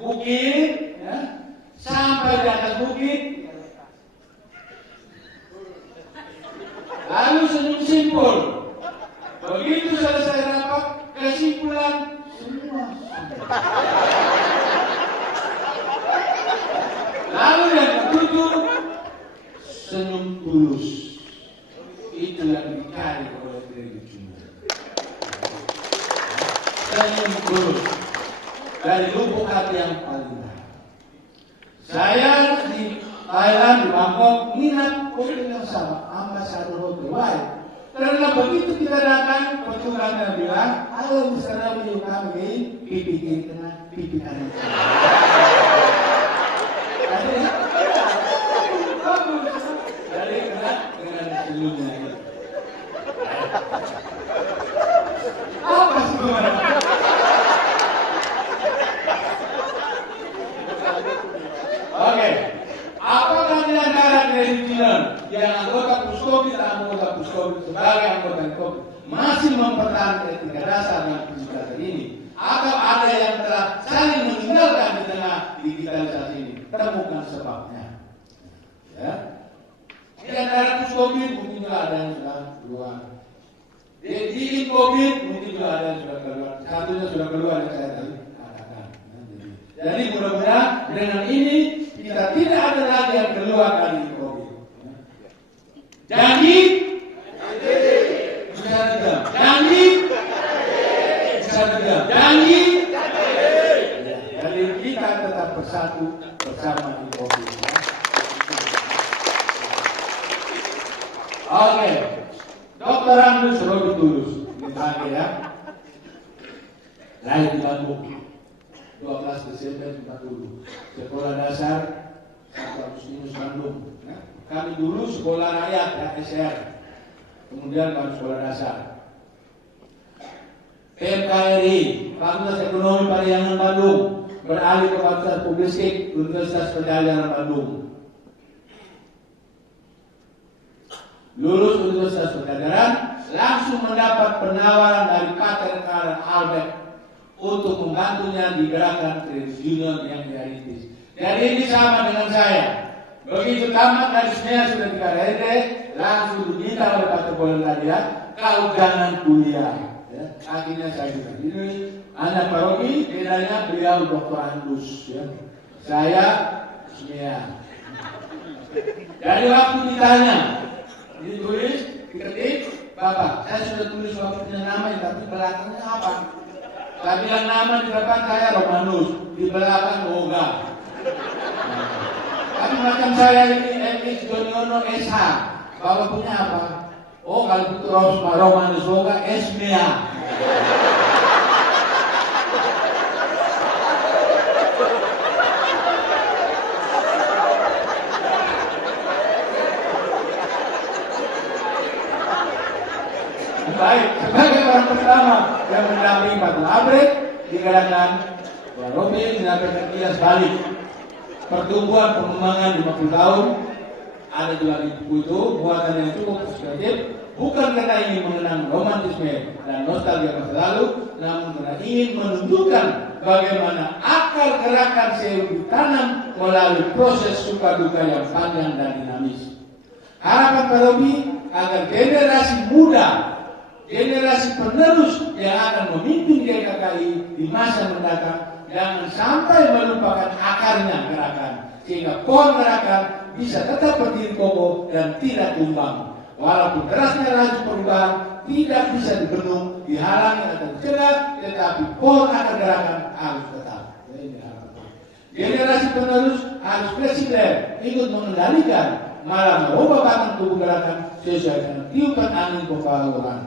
bukit, ya, sampai di atas bukit. Lalu senyum simpul. Begitu selesai rapat, kesimpulan semua. Lalu yang ketujuh, senyum tulus. Itu yang dicari oleh kredit union. Senyum tulus dari lubuk hati yang paling dalam. Saya di Thailand, di Bangkok, minat hotel yang sama, Ambassador Hotel. Why? Karena begitu kita datang, petugasnya bilang, halo Mr. Rabi, you come again, pipi kiri kena, pipi kanan. Jadi kena dengan senyumnya. Apa sebenarnya? Oke. Apakah di antara kredit union yang anggota Puskobi dan anggota Puskobi sebagai anggota Puskobi masih mempertahankan etika dasar dan prinsip dasar ini, atau ada yang telah saling meninggalkan di tengah digitalisasi ini? Temukan sebabnya. Ya. Di antara Puskobi mungkin juga ada yang sudah keluar. Di Covid mungkin juga ada yang sudah keluar. Satunya sudah keluar yang saya tadi katakan. Jadi mudah-mudahan dengan ini kita tidak ada lagi yang keluar dari Covid. Janji, bisa tidak. Janji, bisa tidak. Janji. Jadi kita tetap bersatu bersama di Covid. Oke, Dr. Andus Robi Tulus, misalnya ya, lahir di Bandung, 12 Desember 40, sekolah dasar Satu Agustinus Bandung. Ya. Kami dulu sekolah rakyat ya, SR, kemudian kami sekolah dasar. PMKRI, Fakultas Ekonomi Pariangan Bandung, beralih ke Fakultas Publistik Universitas Pajajaran Bandung. Lulus Universitas Pajajaran, langsung mendapat penawaran dari Pater Karl Albert untuk membantunya di gerakan kredit union yang dirintis. Jadi ini sama dengan saya. Begitu tamat dari semuanya sudah di KRD, langsung diminta oleh Pater Bolen tadi ya, kau jangan kuliah. Ya. Akhirnya saya juga. Ini anak paroki, bedanya beliau Dr. Andus. Ya. Saya semia. Jadi waktu ditanya, ditulis, diketik, Bapak, saya sudah tulis waktu punya nama, tapi belakangnya apa? Saya bilang nama di depan saya Romanus, di belakang Boga. Tapi macam saya ini MX Jonyono SH, Bapak punya apa? Oh kalau itu Romanus Boga Esmea. Baik, sebagai orang pertama yang mendampingi Pater Albert di gerakan Romi menyampaikan kilas balik pertumbuhan pengembangan 50 tahun. Ada juga di buku itu buatan yang cukup perspektif, bukan karena ingin mengenang romantisme dan nostalgia masa lalu, namun karena ingin menunjukkan bagaimana akar gerakan selalu ditanam melalui proses suka duka yang panjang dan dinamis. Harapan Paromi agar generasi muda, generasi penerus yang akan memimpin GKKI di masa mendatang jangan sampai melupakan akarnya gerakan, sehingga pohon gerakan bisa tetap berdiri kokoh dan tidak tumbang. Walaupun derasnya laju perubahan tidak bisa dibendung, dihalangi atau dicegah, tetapi pohon akan gerakan harus tetap. Generasi penerus harus fleksibel, ikut mengendalikan, malah merubah pattern tubuh gerakan sesuai dengan tiupan angin pembaluran.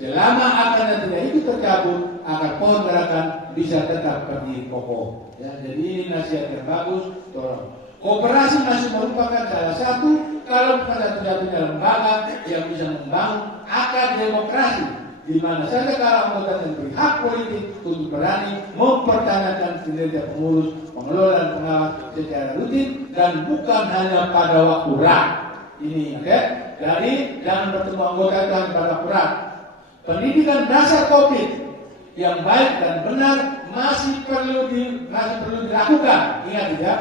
Selama akarnya tidak ikut tercabut, akar pohon gerakan bisa tetap berdiri kokoh. Ya, jadi ini nasihat yang bagus. Tolong. Koperasi masih merupakan salah satu, kalau bukan satu-satunya lembaga yang bisa membangun akar demokrasi, di mana saja kalau anggota yang berhak politik untuk berani mempertanyakan kinerja pengurus, pengelola dan pengawas secara rutin dan bukan hanya pada waktu rak. Ini, oke? Jadi jangan bertemu anggota dan pada waktu rak. Pendidikan dasar COVID yang baik dan benar masih perlu dilakukan. Ingat ya,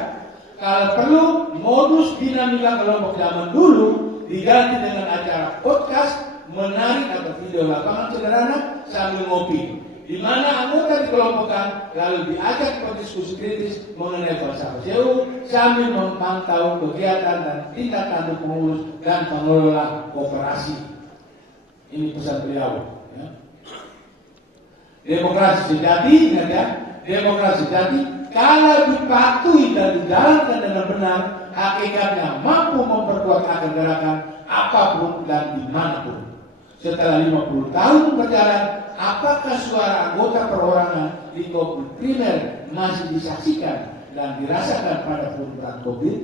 kalau perlu modus dinamika kelompok zaman dulu diganti dengan acara podcast, menarik atau video lapangan sederhana sambil ngopi, di mana anggota dikelompokkan lalu diajak berdiskusi kritis mengenai falsafah SEU sambil memantau kegiatan dan tindak tanduk pengurus dan pengelola koperasi. Ini pesan beliau. Ya. Demokrasi sejati, ingat ya, demokrasi sejati kalau dipatuhi dan dijalankan dengan benar, hakikatnya mampu memperkuat akar gerakan apapun dan dimanapun. Setelah 50 tahun berjalan, apakah suara anggota perorangan di COVID primer masih disaksikan dan dirasakan pada program COVID?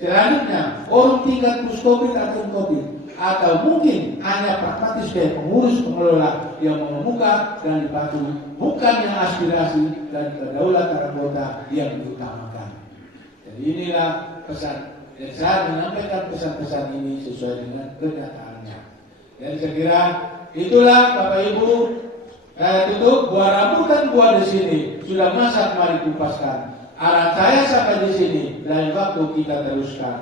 Selanjutnya, forum tingkat puskobit atau COVID, atau mungkin hanya pragmatis sebagai pengurus pengelola yang mengemuka dan dipatuhi, bukan yang aspirasi dan kedaulatan anggota yang diutamakan. Jadi inilah pesan, dan saya menyampaikan pesan-pesan ini sesuai dengan kenyataannya. Dan saya kira itulah Bapak Ibu, saya tutup. Buah rambutan buah di sini sudah masak, mari kupaskan. Arah saya sampai di sini, lain waktu kita teruskan.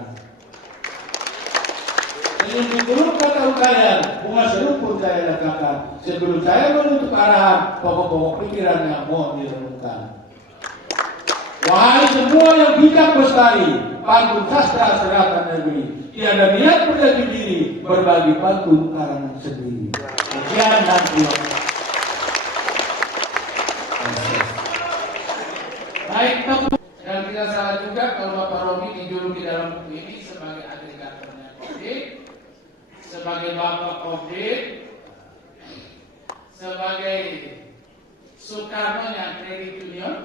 Sebelum kata ucayan, bunga seruput saya letakkan. Sebelum saya menutup arahan, pokok-pokok pikiran yang mohon direnungkan. Wahai semua yang bijak bestari, pantun sastra seratan negeri, tiada niat berjati diri, berbagi pantun karangan sendiri. Sekian dan terima kasih. Baik, dan tidak salah juga kalau Bapak Romi dijuluki dalam buku ini sebagai agregatornya COVID, sebagai Bapak COVID, sebagai Soekarno-nya Kredit Union,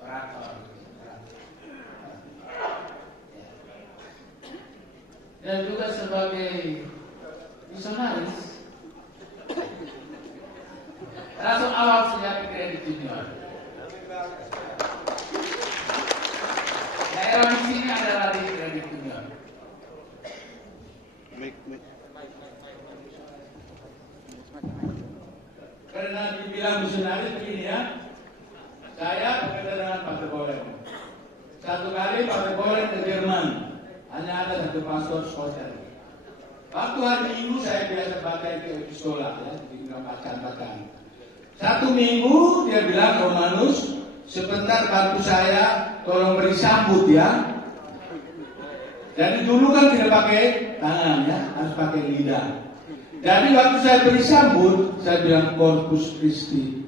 operator, dan juga sebagai misionaris, langsung awal sejak Kredit Union. Daerah misinya adalah di Kredit Union. Karena dibilang misionaris begini ya, saya bekerja dengan Pak Boleh. Satu kali Pak Boleh ke Jerman, hanya ada satu pastor hotel. Waktu hari Minggu saya biasa baca ke sekolah ya, di bacaan. Satu minggu dia bilang, Romanus, sebentar bantu saya, tolong beri sambut ya. Jadi dulu kan tidak pakai tangan ya, harus pakai lidah. Jadi waktu saya beri sambut, saya bilang Corpus Christi,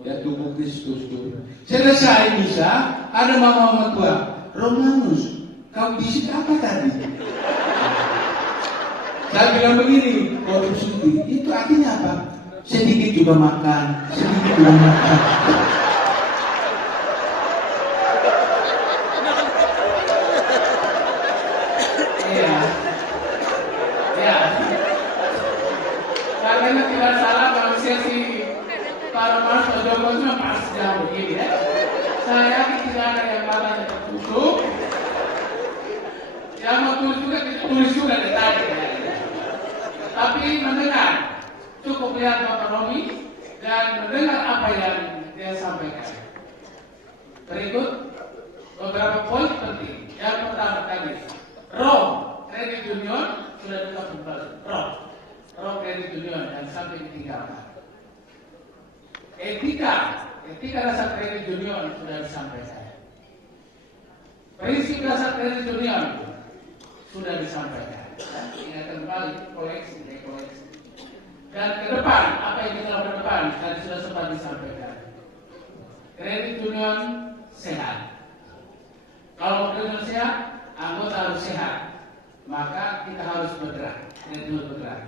ya tubuh Kristus. Selesai bisa, ada mama tua, Romanus, kau bisik apa tadi? Saya bilang begini, Corpus Christi, itu artinya apa? Sedikit juga makan, sedikit juga makan. Karena tidak salah kalau sesi para Pak Jokowi cuma pas jam begini ya. Saya tidak ada yang namanya tertutup. Yang mau tulis juga tulis juga tadi ya. Tapi mendengar, cukup lihat Bapak Romi dan mendengar apa yang dia sampaikan. Berikut beberapa poin penting. Yang pertama tadi, Kredit Union sudah tetap kembali. Kredit Union dan sampai ditinggalkan. Etika dasar Kredit Union sudah disampaikan. Prinsip dasar Kredit Union sudah disampaikan. Ingatkan kembali koleksi. Dan ke depan, apa yang kita lakukan ke depan tadi sudah sempat disampaikan. Kredit union sehat. Kalau kredit union sehat, anggota harus sehat. Maka kita harus bergerak. Kredit union bergerak.